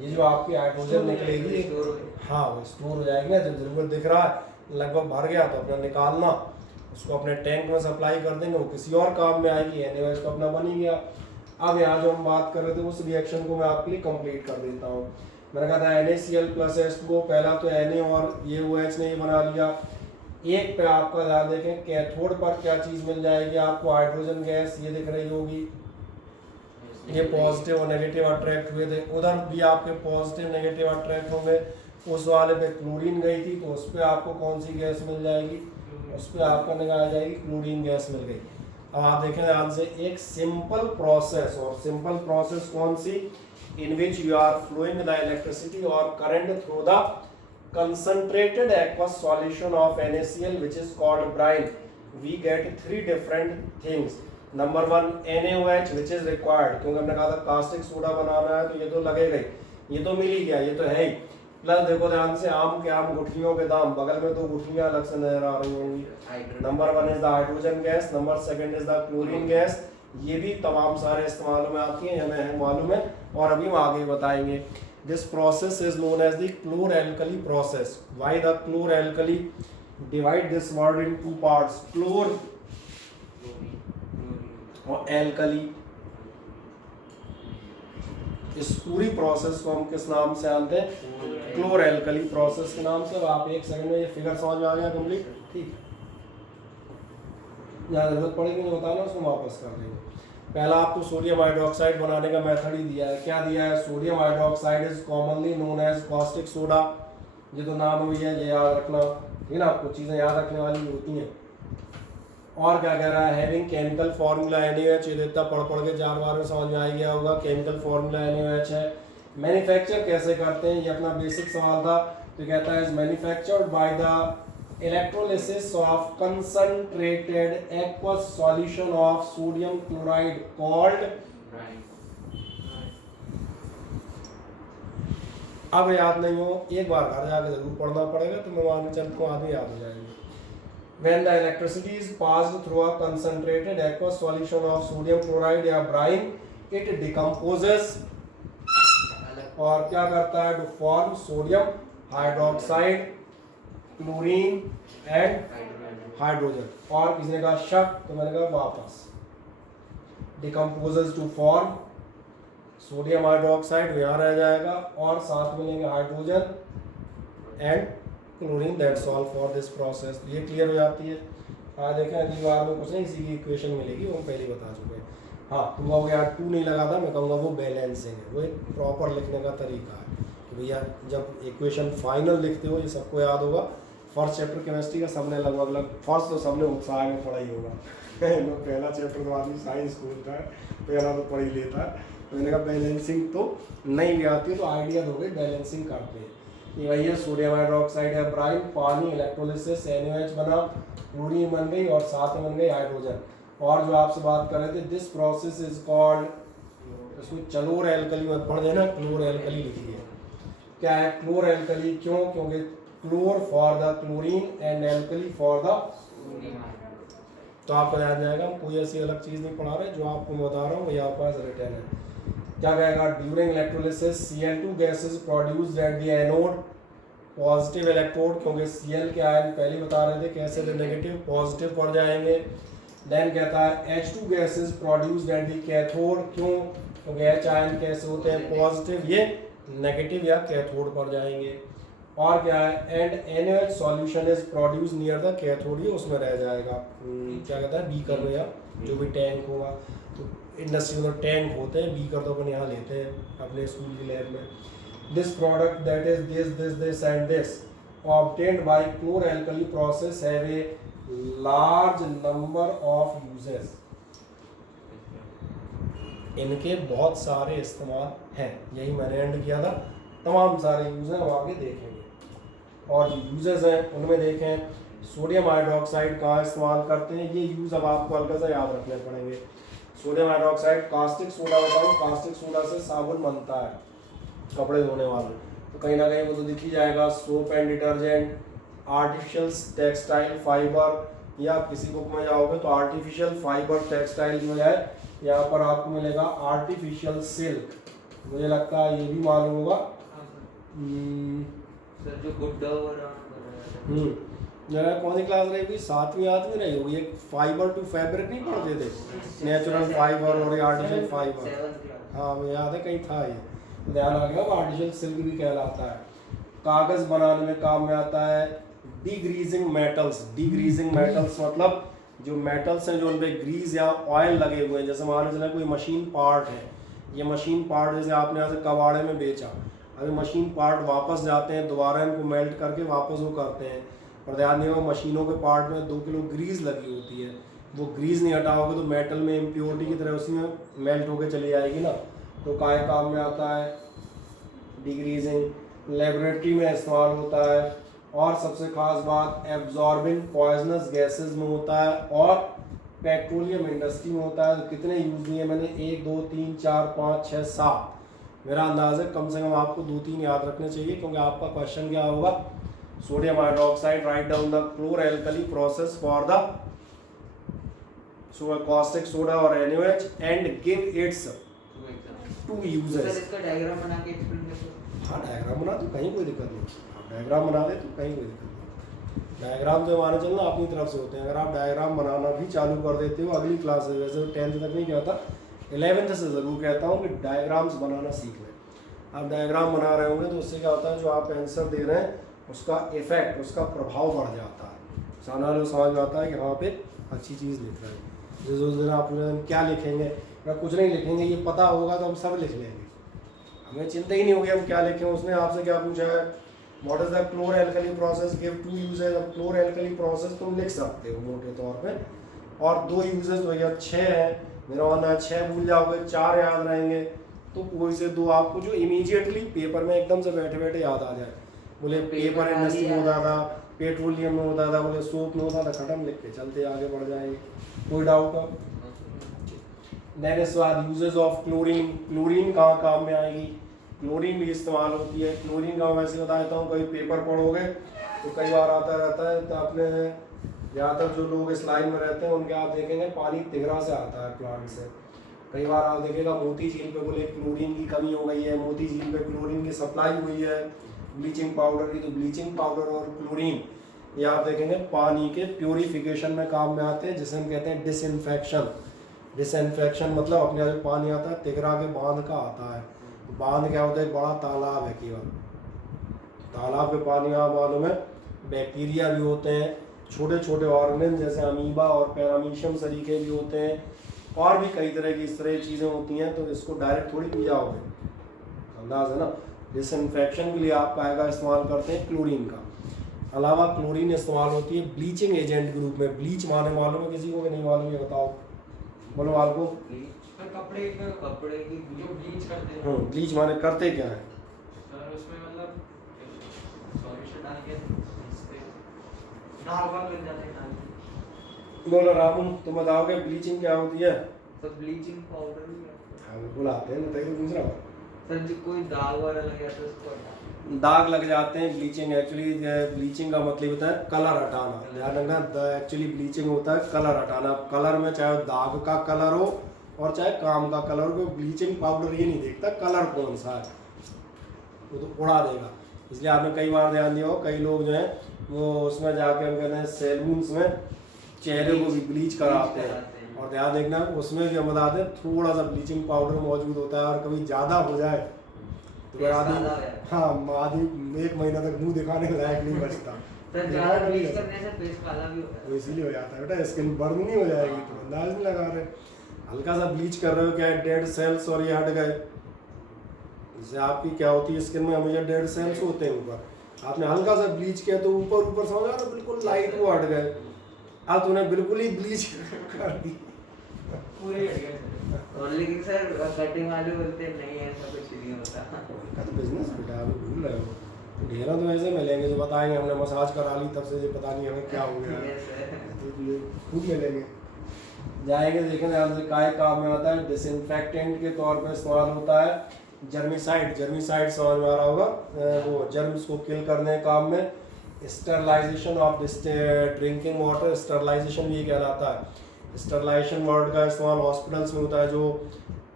ये जो आपकी हाइड्रोजन निकलेगी, हाँ वो स्टोर हो जाएगी ना, जब जरूरत दिख रहा है लगभग भर गया तो अपना निकालना, उसको अपने टैंक में सप्लाई कर देंगे, वो किसी और काम में आएगी, NaOH तो अपना बन ही गया। अब यहाँ जो हम बात कर रहे थे उस रिएक्शन को मैं आपके लिए कंप्लीट कर देता हूँ। मैंने कहा था NaCl+H2O, पहला तो Na और ये OH ने ये बना लिया। एक पे आपका ध्यान देखें, कैथोड पर क्या चीज़ मिल जाएगी आपको, हाइड्रोजन गैस ये दिख रही होगी, ये पॉजिटिव और नेगेटिव अट्रैक्ट हुए थे, उधर भी आपके पॉजिटिव नेगेटिव अट्रैक्ट होंगे। उस वाले पे क्लोरीन गई थी तो उस पर आपको कौन सी गैस मिल जाएगी, उस पर आपको निकाल जाएगी क्लोरीन गैस मिल गई। अब आप देखें ध्यान से, एक सिंपल प्रोसेस, और सिंपल प्रोसेस कौन सी, इन which you are flowing the electricity और current through the concentrated aqueous solution of NaCl which is called brine, we get three different things. Number one, NaOH which is required, क्योंकि हमने कहा था caustic soda बनाना है तो ये तो लगेगा ही, ये तो मिल ही गया, ये तो है ही। प्लस देखो ध्यान से, आम के आम गुठलियों के दाम, बगल में दो गुठलियां अलग से नजर आ रही होंगी। Number one is the hydrogen gas, number second is the chlorine gas. ये भी तमाम सारे इस्तेमालों में आती हैं, हमें मालूम है और अभी हम आगे बताएंगे। This process is known as the chlor-alkali process. Why the chlor-alkali? Divide this word in two parts. Chlor और alkali. इस पूरी प्रोसेस को हम किस नाम से जानते हैं, क्लोर-alkali प्रोसेस के नाम से। अब आप एक सेकंड में ये फिगर समझ में आ गया कंप्लीट, ठीक। जहाँ जरूरत पड़ेगी नहीं बताना, उसको वापस कर देंगे। पहला आपको सोडियम हाइड्रोक्साइड बनाने का मेथड ही दिया है। क्या दिया है, sodium hydroxide is commonly known as caustic soda. ये तो नाम हुई है, ये याद रखना, ठीक है ना, आपको चीज़ें याद रखने वाली होती हैं। और क्या कह रहा है, हैविंग केमिकल फार्मूला NaOH, ये देता पढ़ के 4 बार में समझ में आ गया होगा, केमिकल फार्मूला NaOH है। मैन्युफैक्चर कैसे करते हैं, ये अपना बेसिक सवाल था। तो कहता है is manufactured by the electrolysis of concentrated aqueous solution of sodium chloride called brine। अब याद नहीं हो, एक बार घर जाके जरूर पढ़ना पड़ेगा, तो मैं मान के चलता हूँ आदमी याद हो जाएंगे। When the electricity is passed through a concentrated aqueous solution of sodium chloride या brine, it decomposes और क्या करता है, to form sodium hydroxide, chlorine and hydrogen. और किसी ने कहा शक, तो मैंने कहा वापस, decomposes to form sodium hydroxide, यहाँ रह जाएगा, और साथ में लेंगे hydrogen and chlorine. That's all for this process. ये क्लियर हो जाती है। आज देखें अगली बार में कुछ नहीं, इसी की इक्वेशन मिलेगी, वो पहले बता चुके हैं। हाँ, तुम कहोगे यार 2 नहीं लगा था, मैं कहूँगा वो बैलेंसिंग है, वो एक प्रॉपर लिखने का तरीका है। तो भैया जब इक्वेशन फाइनल लिखते हो, ये सबको याद होगा, फर्स्ट चैप्टर केमिस्ट्री का सबने लगभग फर्स्ट तो सबने उत्साह में पढ़ा ही होगा। पहला चैप्टर तो आदमी साइंस खोलता है, पहला तो पढ़ ही लेता है। तो मैंने कहा बैलेंसिंग तो नहीं भी आती, तो आइडिया हो गई बैलेंसिंग करते हैं। ये वही है, सोडियम हाइड्रोक्साइड है, ब्राइन, पानी, इलेक्ट्रोलिसिस, NaOH बना, क्लोरीन बन गई और साथ में बन गई हाइड्रोजन। और जो आपसे बात कर रहे थे, दिस प्रोसेस इज कॉल्ड, इसमें क्लोर-एल्कली मत पढ़ देना, क्लोर-एल्कली लिखिए। क्या है क्लोर-एल्कली, क्यों, क्योंकि क्लोर for the chlorine and alkali for the, तो आपको याद जाएगा, कोई ऐसी अलग चीज़ नहीं पढ़ा रहे, जो आपको बता रहा हूँ वही आपके पास रिटर्न है। क्या कहेगा, during electrolysis Cl2 gases produced at the anode, positive electrode, क्योंकि Cl के आयन पहले बता रहे थे कैसे थे, नेगेटिव, पॉजिटिव पर जाएंगे। देन कहता है H2 gases produced at the cathode, क्यों, क्योंकि H आयन कैसे होते हैं, पॉजिटिव, ये नेगेटिव या कैथोड पर जाएंगे। और क्या है, and NaOH solution is produce near the cathode, ये उसमें रह जाएगा, क्या कहता है, बीकर में, या जो भी टैंक होगा, तो इंडस्ट्री में टैंक होते हैं, बीकर तो अपन यहाँ लेते हैं अपने स्कूल की लैब में। This product that is this and this obtained by क्लोर-एल्कली process have a large number of uses. इनके बहुत सारे इस्तेमाल हैं, यही मैंने एंड किया था, तमाम सारे यूज हैं, हम आगे देखेंगे। और जो यूजेस हैं उनमें देखें, सोडियम हाइड्रोक्साइड का इस्तेमाल करते हैं, ये यूज़ अब आपको हल्का सा याद रखने पड़ेंगे। सोडियम हाइड्रोक्साइड, कास्टिक सोडा बताऊँ, कास्टिक सोडा से साबुन बनता है, कपड़े धोने वाले, तो कहीं ना कहीं वो तो दिख ही जाएगा, soap and detergent, artificial textile fibre, या किसी बुक में जाओगे तो आर्टिफिशियल फाइबर टेक्सटाइल जो है, यहाँ पर आपको मिलेगा आर्टिफिशियल सिल्क, मुझे लगता है ये भी मालूम होगा। हाँ सर। हम्म, सर जो गुड डव और मेरा कौन सी क्लास रही होगी, 7वीं 8वीं रही होगी। एक फाइबर टू फैब्रिक नहीं पढ़ते थे, नेचुरल फाइबर और आर्टिफिशियल फाइबर। 7th class. हाँ मुझे याद है कहीं था ये, ध्यान आ गया। आर्टिफिशियल सिल्क भी कहलाता है, कागज बनाने में काम में आता है। डीग्रीजिंग मेटल्स, डीग्रीजिंग मेटल्स मतलब जो मेटल्स हैं जो उन पे ग्रीस या ऑयल लगे हुए हैं। जैसे मान लीजिए कोई मशीन पार्ट है, ये मशीन पार्ट जैसे आपने यहाँ से कबाड़े में बेचा, अभी मशीन पार्ट वापस जाते हैं, दोबारा इनको मेल्ट करके वापस वो करते हैं। और ध्यान देगा मशीनों के पार्ट में 2 किलो ग्रीस लगी होती है, वो ग्रीस नहीं हटाओगे तो मेटल में इम्प्योरिटी की तरह उसी में मेल्ट होकर चली जाएगी ना। तो काय काम में आता है डिग्रीजिंग, लेबोरेटरी में इस्तेमाल होता है। और सबसे खास बात एब्जॉर्बिंग पॉइजनस गैसेस में होता है और पेट्रोलियम इंडस्ट्री में होता है। तो कितने यूज़ दिए मैंने, 1 2 3 4 5 6 7, मेरा अंदाज़ है कम से कम आपको 2-3 याद रखने चाहिए, क्योंकि आपका क्वेश्चन क्या होगा, sodium hydroxide write down the क्लोर alkali process for the caustic soda और NaOH and give its two uses। Sir इसका डायग्राम बना के एक्सप्लेन कर दो। हाँ डायग्राम बना तो कहीं कोई दिक्कत नहीं, आप डायग्राम बना दे तो कहीं कोई दिक्कत नहीं। डायग्राम तो माने चलना अपनी तरफ से होते हैं, अगर आप डायग्राम बनाना भी चालू कर देते हो अगली क्लास से, वैसे 10th तक नहीं कहता, 11th से ज़रूर कहता हूँ कि डायग्राम्स बनाना सीख लें। आप डायग्राम बना रहे होंगे तो उससे क्या होता है, जो आप आंसर दे रहे हैं उसका इफेक्ट, उसका प्रभाव बढ़ जाता है। सामने वाले को समझ में आता है कि हाँ पे अच्छी चीज़ लिख रहे हैं। जिस दिन आप क्या लिखेंगे या कुछ नहीं लिखेंगे, ये पता होगा तो हम सब लिख लेंगे, हमें चिंता ही नहीं होगी हम क्या लिखें। उसने आपसे क्या पूछा है, what is the क्लोर alkali process, give 2 usage of क्लोर alkali process, तुम लिख सकते हो मोटे तौर पे। और 2 यूजेज तो या 6 है, मेरा मानना है 6 भूल जाओगे, 4 याद रहेंगे, तो कोई से 2 आपको जो इमीडिएटली पेपर में एकदम से बैठे बैठे याद आ जाए। बोले पेपर इंडस्ट्री में होता था, पेट्रोलियम में होता था, बोले सोप में होता था, खत्म, लिख के चलते आगे बढ़ जाएंगे। कोई डाउट हो? देन इसके बाद यूजेस ऑफ क्लोरीन, क्लोरीन कहाँ काम में आएगी, क्लोरीन भी इस्तेमाल होती है। क्लोरीन का मैं वैसे बता देता हूँ, कभी पेपर पढ़ोगे तो कई बार आता रहता है, तो आपने ज़्यादातर जो लोग इस लाइन में रहते हैं उनके आप देखेंगे पानी तिगरा से आता है प्लांट से। कई बार आप देखेगा मोती झील पे बोले क्लोरीन की कमी हो गई है, मोती झील पे क्लोरीन की सप्लाई हुई है ब्लीचिंग पाउडर की, तो ब्लीचिंग पाउडर और क्लोरीन ये आप देखेंगे पानी के प्योरीफिकेशन में काम में आते हैं, जिसे हम कहते हैं डिसइंफेक्शन। डिसइंफेक्शन मतलब अपने यहाँ जो पानी आता है तिगरा के बांध का आता है। बांध क्या होता है, एक बड़ा तालाब है, केवल तालाब के पानी आप मालूम है बैक्टीरिया भी होते हैं, छोटे छोटे ऑर्गेनिज्म जैसे अमीबा और पैरामीशियम सरीखे भी होते हैं, और भी कई तरह की इस तरह की चीज़ें होती हैं। तो इसको डायरेक्ट थोड़ी पी जाओगे, अंदाज है ना। डिसइंफेक्शन के लिए आप आएगा इस्तेमाल करते हैं क्लोरीन का। अलावा क्लोरीन इस्तेमाल होती है ब्लीचिंग एजेंट के रूप में। ब्लीच माने मालूम है किसी को कि नहीं मालूम, ये बताओ, बोलो आपको। कपड़े की जो ब्लीच करते हैं, ब्लीच माने करते क्या है सर उसमें मतलब सॉल्यूशन डाल के दाग वाग लग जाते हैं डाल। बोलो रामू, तुम बताओगे ब्लीचिंग क्या होती है? सर ब्लीचिंग पाउडर ही है। हाँ बिल्कुल आते हैं, बताइए पूछ रहा हूँ। सर जी कोई दाग वगैरह लग जाता है उसको हटा, दाग लग जाते हैं। ब्लीचिंग एक्चुअली, ब्लीचिंग का मतलब होता है कलर हटाना। ध्यान रखना, एक्चुअली ब्लीचिंग होता है कलर हटाना। कलर में चाहे दाग का कलर हो और चाहे काम का कलर हो, ब्लीचिंग पाउडर ये नहीं देखता कलर कौन सा है, वो तो उड़ा देगा। इसलिए आपने कई बार ध्यान दिया हो, कई लोग जो हैं वो उसमें जाके हम कहते हैं सैलून्स में चेहरे को भी ब्लीच कराते हैं। और ध्यान देखना उसमें भी हम बताते हैं थोड़ा सा ब्लीचिंग पाउडर मौजूद होता है, और कभी ज़्यादा हो जाए तो आदमी, हाँ आदमी 1 महीना तक मुंह दिखाने लायक नहीं बचता। सर ज़्यादा ब्लीच करने से फेस काला भी होता है। तो इसीलिए हो जाता है बेटा, स्किन बर्न नहीं हो जाएगी तो अंदाज नहीं लगा रहे। हल्का सा ब्लीच कर रहे हो, क्या है डेड सेल्स और ये हट गए, इससे आपकी क्या होती है स्किन में हमेशा डेड सेल्स होते हैं ऊपर। आपने हल्का सा ब्लीच किया तो ऊपर ऊपर समझ आ रहा बिल्कुल लाइट वो हट गए। अब तूने बिल्कुल ही ब्लीच कर दी, पूरे ही हट गए। और लेकिन सर कटिंग वाले बोलते हैं नहीं ऐसा कुछ नहीं होता। का तो बिजनेस बेटा, आप भूल रहे हो। ढेरों तो ऐसे मिलेंगे जो बताएंगे हमने मसाज करा ली तब से ये पता नहीं हमें क्या हो गया है, Yes, sir. तो खुद मिलेंगे। जाएंगे देखेंगे ध्यान से, काय काम में आता है, डिसइंफेक्टेंट के तौर पर इस्तेमाल होता है। जर्मिसाइड, जर्मिसाइड समझ में आ रहा होगा, वो जर्म्स को किल करने के काम में। Sterilization of drinking water, sterilization भी कहलाता है। स्टरलाइजेशन वर्ड का इस्तेमाल हॉस्पिटल्स में होता है, जो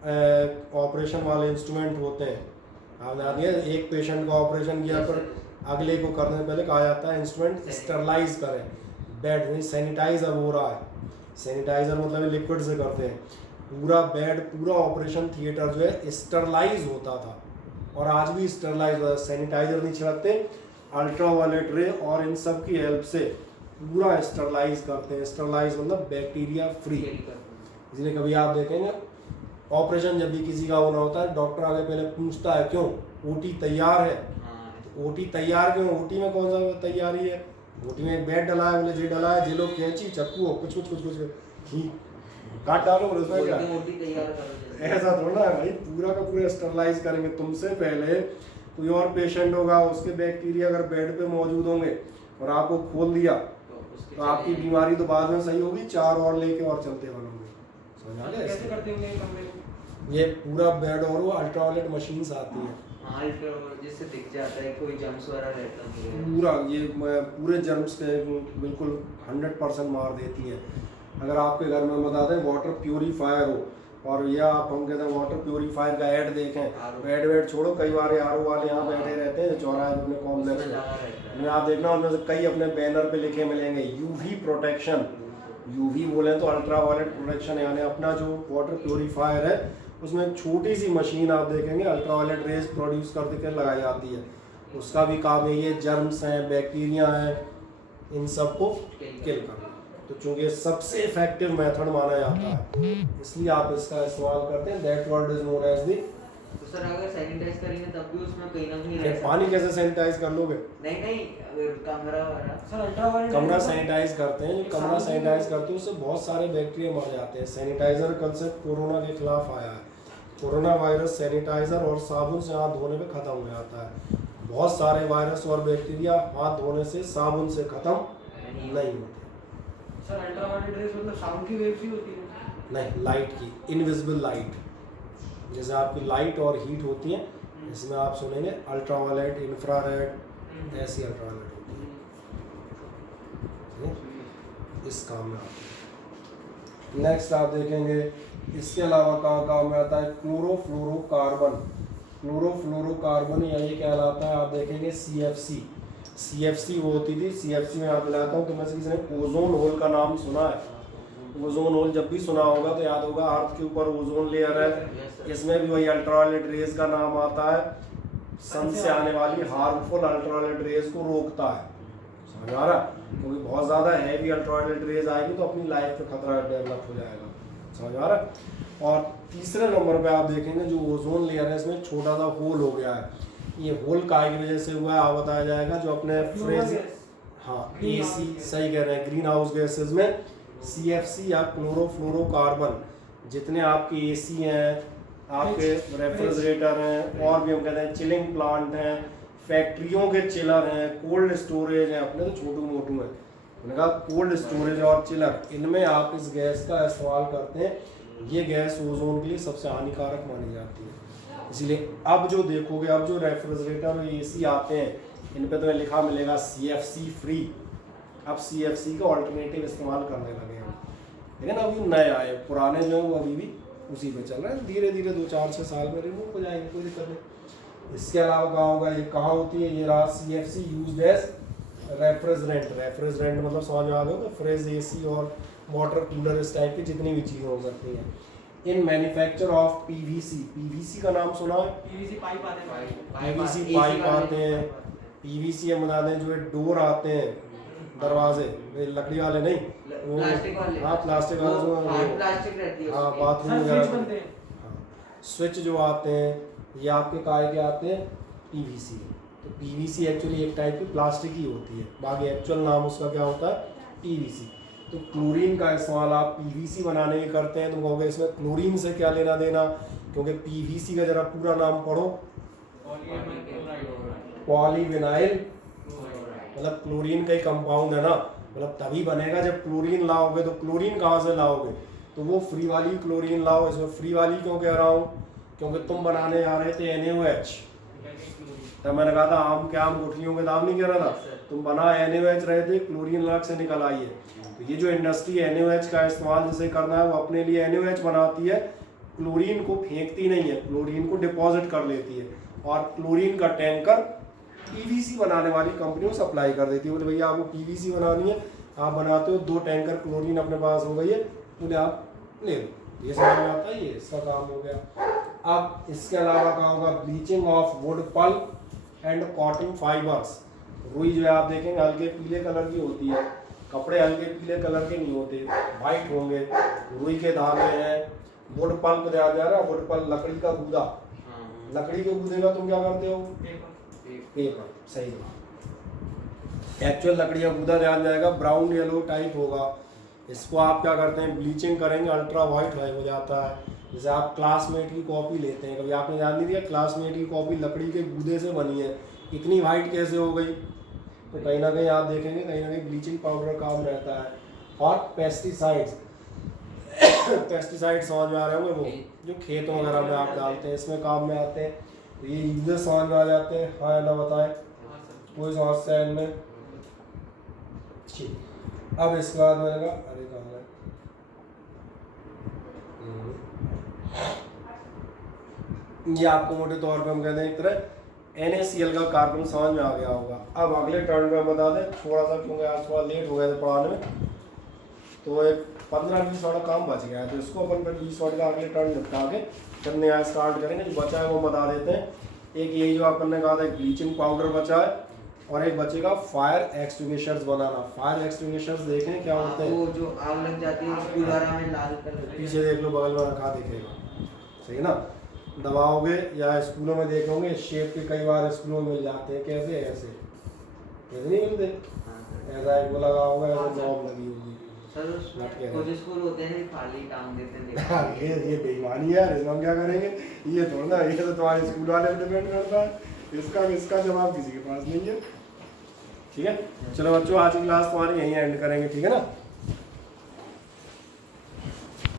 ऑपरेशन वाले इंस्ट्रूमेंट होते हैं, आपने याद किया एक पेशेंट का ऑपरेशन किया पर अगले को करने से पहले कहा जाता है इंस्ट्रूमेंट स्टरलाइज करें, बेड में सैनिटाइजर हो रहा है, सैनिटाइजर मतलब लिक्विड से करते हैं, पूरा बेड पूरा ऑपरेशन थिएटर जो है स्टरलाइज होता था और आज भी स्टरलाइज होता है, सैनिटाइजर नहीं छिड़कते, अल्ट्रावायलेट रे और इन सब की हेल्प से पूरा स्टरलाइज करते हैं। स्टरलाइज मतलब बैक्टीरिया फ्री। इसलिए कभी आप देखेंगे ऑपरेशन जब भी किसी का होना होता है डॉक्टर आगे पहले पूछता है क्यों, ओटी तैयार है, ओटी तैयार क्यों, ओटी में कौन सा तैयारी है, ओटी में एक बेड डला है, बोले जी डला है, जे लोग कैंची चक्कू कुछ काट डालो उसमें क्या ऐसा थोड़ा है भाई, पूरा का पूरा स्टरलाइज करेंगे। तुमसे पहले कोई और पेशेंट होगा उसके बैक्टीरिया अगर बेड पे मौजूद होंगे और आपको खोल दिया तो आपकी बीमारी तो बाद में सही होगी, 4 और लेके और चलते बनोगे, समझ आ गया। कैसे करते होंगे ये कमरे को? ये पूरा बेड और वो अल्ट्रावायलेट मशीन्स आती है, जिससे दिख जाता है कोई जर्म्स वगैरह रहता है, पूरा ये पूरे जर्म्स के बिल्कुल 100% मार देती है। अगर आपके घर में बता दें वाटर प्यूरीफायर हो और ये आप हम कहते हैं वाटर प्यूरीफायर का ऐड देखें, बेड वेड छोड़ो, कई बार आर वाले यहाँ बैठे रहते हैं चौराहे अपने कॉम्प्लेक्स में, आप देखना उनमें से कई अपने बैनर पे लिखे मिलेंगे यूवी प्रोटेक्शन, यूवी बोले तो अल्ट्रावायलेट प्रोटेक्शन, यानी अपना जो वाटर प्यूरीफायर है उसमें छोटी सी मशीन आप देखेंगे अल्ट्रावायलेट रेज प्रोड्यूस करके लगाई जाती है, उसका भी काम है ये जर्म्स हैं बैक्टीरिया हैं इन सबको किल करना। तो चूंकि सबसे इफेक्टिव मेथड माना जाता है इसलिए आप इसका इस्तेमाल करते हैं, that word is known as the. तो सर अगर सैनिटाइज करेंगे तब भी उसमें कहीं ना कहीं रह पानी कैसे सैनिटाइज कर लोगे? नहीं कमरा वाला सर अल्ट्रावायलेट कमरा सैनिटाइज करते हैं, जो कमरा सैनिटाइज करते हैं उससे बहुत सारे बैक्टीरिया मर जाते हैं। सैनिटाइजर कंसेप्ट कोरोना के खिलाफ आया है, कोरोना वायरस सैनिटाइजर और साबुन से हाथ धोने पे खत्म हो जाता है। बहुत सारे वायरस और बैक्टीरिया हाथ धोने से साबुन से खत्म नहीं होते। सर अल्ट्रावायलेट रेज मतलब साउंड की वेव्स ही होती है? नहीं, लाइट की, इनविजिबल लाइट, जैसे आपकी लाइट और हीट होती है इसमें आप सुनेंगे अल्ट्रावायलेट, इंफ्रारेड, ऐसी अल्ट्रावायलेट होती है, इस काम में आती है। नेक्स्ट आप देखेंगे इसके अलावा कहाँ काम में आता है क्लोरोफ्लोरोकार्बन, क्लोरोफ्लोरोकार्बन या ये कहलाता है आप देखेंगे CFC, CFC वो होती थी, CFC में आप दिलाता हूँ तो मैं किसी ने ओजोन होल का नाम सुना है? ओजोन होल जब भी सुना होगा तो याद होगा अर्थ के ऊपर ओजोन लेयर है, इसमें भी वही अल्ट्रावायलेट रेज का नाम आता है, सन से आने वाली हार्मफुल अल्ट्रावायलेट रेज को रोकता है, समझ आ रहा? क्योंकि बहुत ज़्यादा हैवी अल्ट्रावायलेट रेज आएगी तो अपनी लाइफ पे खतरा डेवलप हो जाएगा, समझ आ रहा? और तीसरे नंबर पे आप देखेंगे जो ओजोन लेयर है इसमें छोटा सा होल हो गया है, ये होल काय की वजह से हुआ है आप बताया जाएगा, जो अपने फ्रेज हाँ AC सही कह रहे हैं, ग्रीन हाउस गैसेज में CFC या क्लोरोफ्लोरोकार्बन, जितने आपके AC हैं, आपके रेफ्रिजरेटर हैं और भी हम कहते हैं चिलिंग प्लांट हैं, फैक्ट्रियों के चिलर हैं, कोल्ड स्टोरेज हैं, अपने तो छोटू मोटू हैं, मैंने कहा कोल्ड स्टोरेज और चिलर, इनमें आप इस गैस का इस्तेमाल करते हैं, ये गैस ओजोन के लिए सबसे हानिकारक मानी जाती है। इसीलिए अब जो देखोगे, अब जो रेफ्रिजरेटर और AC आते हैं इन पे तो लिखा मिलेगा CFC फ्री, अब CFC का ऑल्टरनेटिव इस्तेमाल करने लगे हम, लेकिन अभी नए आए, पुराने जो हैं वो अभी भी उसी पे चल रहे हैं, धीरे धीरे 2-4-6 साल में रिमूव हो जाएंगे, कोई दिक्कत नहीं। इसके अलावा कहाँ होगा, ये कहाँ होती है, ये रहा CFC used as refrigerant, refrigerant मतलब समझ में आ गया, फ्रिज AC और वाटर कूलर इस टाइप की जितनी भी चीज़ें हो सकती हैं। इन मैन्युफैक्चर ऑफ PVC का नाम सुना है? PVC पाइप आते हैं, PVC पाइप आते हैं, PVC हम बता दें जो ये डोर आते हैं दरवाजे, लकड़ी वाले नहीं, वो प्लास्टिक वाले, हाँ प्लास्टिक वाले जो प्लास्टिक रहती है, हाँ बाथरूम वगैरह, हाँ स्विच जो आते हैं ये आपके काय के आते हैं PVC, तो PVC एक्चुअली एक टाइप की प्लास्टिक ही होती है, बाकी एक्चुअल नाम उसका क्या होता है PVC। तो क्लोरीन का इस्तेमाल आप PVC बनाने में करते हैं, तो कहोगे इसमें क्लोरीन से क्या लेना देना, क्योंकि PVC का जरा पूरा नाम पढ़ो, पॉलीविनाइल, मतलब क्लोरीन का ही कंपाउंड है ना, मतलब तभी बनेगा जब क्लोरीन लाओगे, तो क्लोरीन कहाँ से लाओगे, तो वो फ्री वाली क्लोरीन लाओ। इसमें फ्री वाली क्यों कह रहा हूँ, क्योंकि तुम बनाने जा रहे थे NaOH, तब मैंने कहा था आम के आम गुठलियों के दाम नहीं कह रहा था, तुम बना NaOH रहे थे, क्लोरीन अलग से निकल आई है। तो ये जो इंडस्ट्री NaOH का इस्तेमाल जिसे करना है वो अपने लिए NaOH बनाती है, क्लोरीन को फेंकती नहीं है, क्लोरीन को डिपॉजिट कर लेती है और क्लोरीन का टैंकर पीवीसी बनाने वाली कंपनी को सप्लाई कर देती है। बोले भैया आपको पीवीसी बनानी है, आप बनाते हो, 2 टैंकर क्लोरीन अपने पास हो गई है, बोले आप ले लो। ये समझ में आता है, ये इसका काम हो गया। अब इसके अलावा क्या होगा, bleaching of wood pulp and cotton fibres. रुई जो है आप देखेंगे हल्के पीले कलर की होती है, कपड़े हल्के पीले कलर के नहीं होते, वाइट होंगे। रुई के धागे हैं, वुड पल्प दिया जा रहा है, वुड पल्प लकड़ी का गूदा, लकड़ी के गूदे का तुम क्या करते हो, पेपर, सही जवाब। एक्चुअल लकड़ी का गूदा ध्यान जाएगा, ब्राउन येलो टाइप होगा। इसको आप क्या करते हैं, ब्लीचिंग करेंगे, अल्ट्रा वाइट हो जाता है। जैसे आप क्लासमेट की कॉपी लेते हैं, कभी आपने जान नहीं दिया क्लासमेट की कॉपी लकड़ी के गूदे से बनी है, इतनी वाइट कैसे हो गई, तो कहीं ना कहीं आप देखेंगे कहीं ना कहीं ब्लीचिंग पाउडर काम रहता है। और पेस्टिसाइड्स, पेस्टिसाइड समझ में आ रहे होंगे, वो जो खेतों वगैरह में आप डालते हैं, इसमें काम में आते हैं। तो ये यूजेस समझ में आ जाते हैं, हाँ ना बताएं, कोई समस्या है इनमें? ठीक, अब इसके बाद मैंने कहा अरे कहाँ है, ये आपको मोटे तौर पे हम कहते हैं एक तरह NaCl का कार्बन समझ में आ गया होगा। अब अगले टर्न में बता दें, थोड़ा सा क्योंकि आज थोड़ा लेट हो गया था पढ़ाने में, तो एक 15-20 वाला काम बच गया है, तो इसको अपन 20 वाट का अगले टर्न निपटा के फिर नया स्टार्ट करेंगे। जो बचा है वो बता देते हैं। एक यही जो अपन ने कहा था ब्लीचिंग पाउडर बचा है, और एक बचेगा फायर एक्सटिंग्विशर्स बनाना। फायर एक्सटिंग्विशर्स देखें क्या होते हैं, वो जो आग लग जाती है उसकी द्वारा में लाल कलर, पीछे देख लो, बगल में रखा दिखेगा, सही ना, दबाओगे या स्कूलों में देखोगे शेप के कई बार स्कूलों में मिल जाते हैं, कैसे ऐसे नहीं मिलते, ऐसा एक वो लगा होगा, ऐसा नॉब लगी होगी। सर उसमें कुछ स्कूल होते हैं खाली टांग देते हैं। ये बेईमानी है यार, इसमें हम क्या करेंगे, ये थोड़ा ना, ये तो तुम्हारे स्कूल वाले पे डिपेंड करता है, इसका जवाब किसी के पास नहीं है। ठीक है, चलो बच्चों आज की क्लास तुम्हारी यहीं एंड करेंगे, ठीक है ना।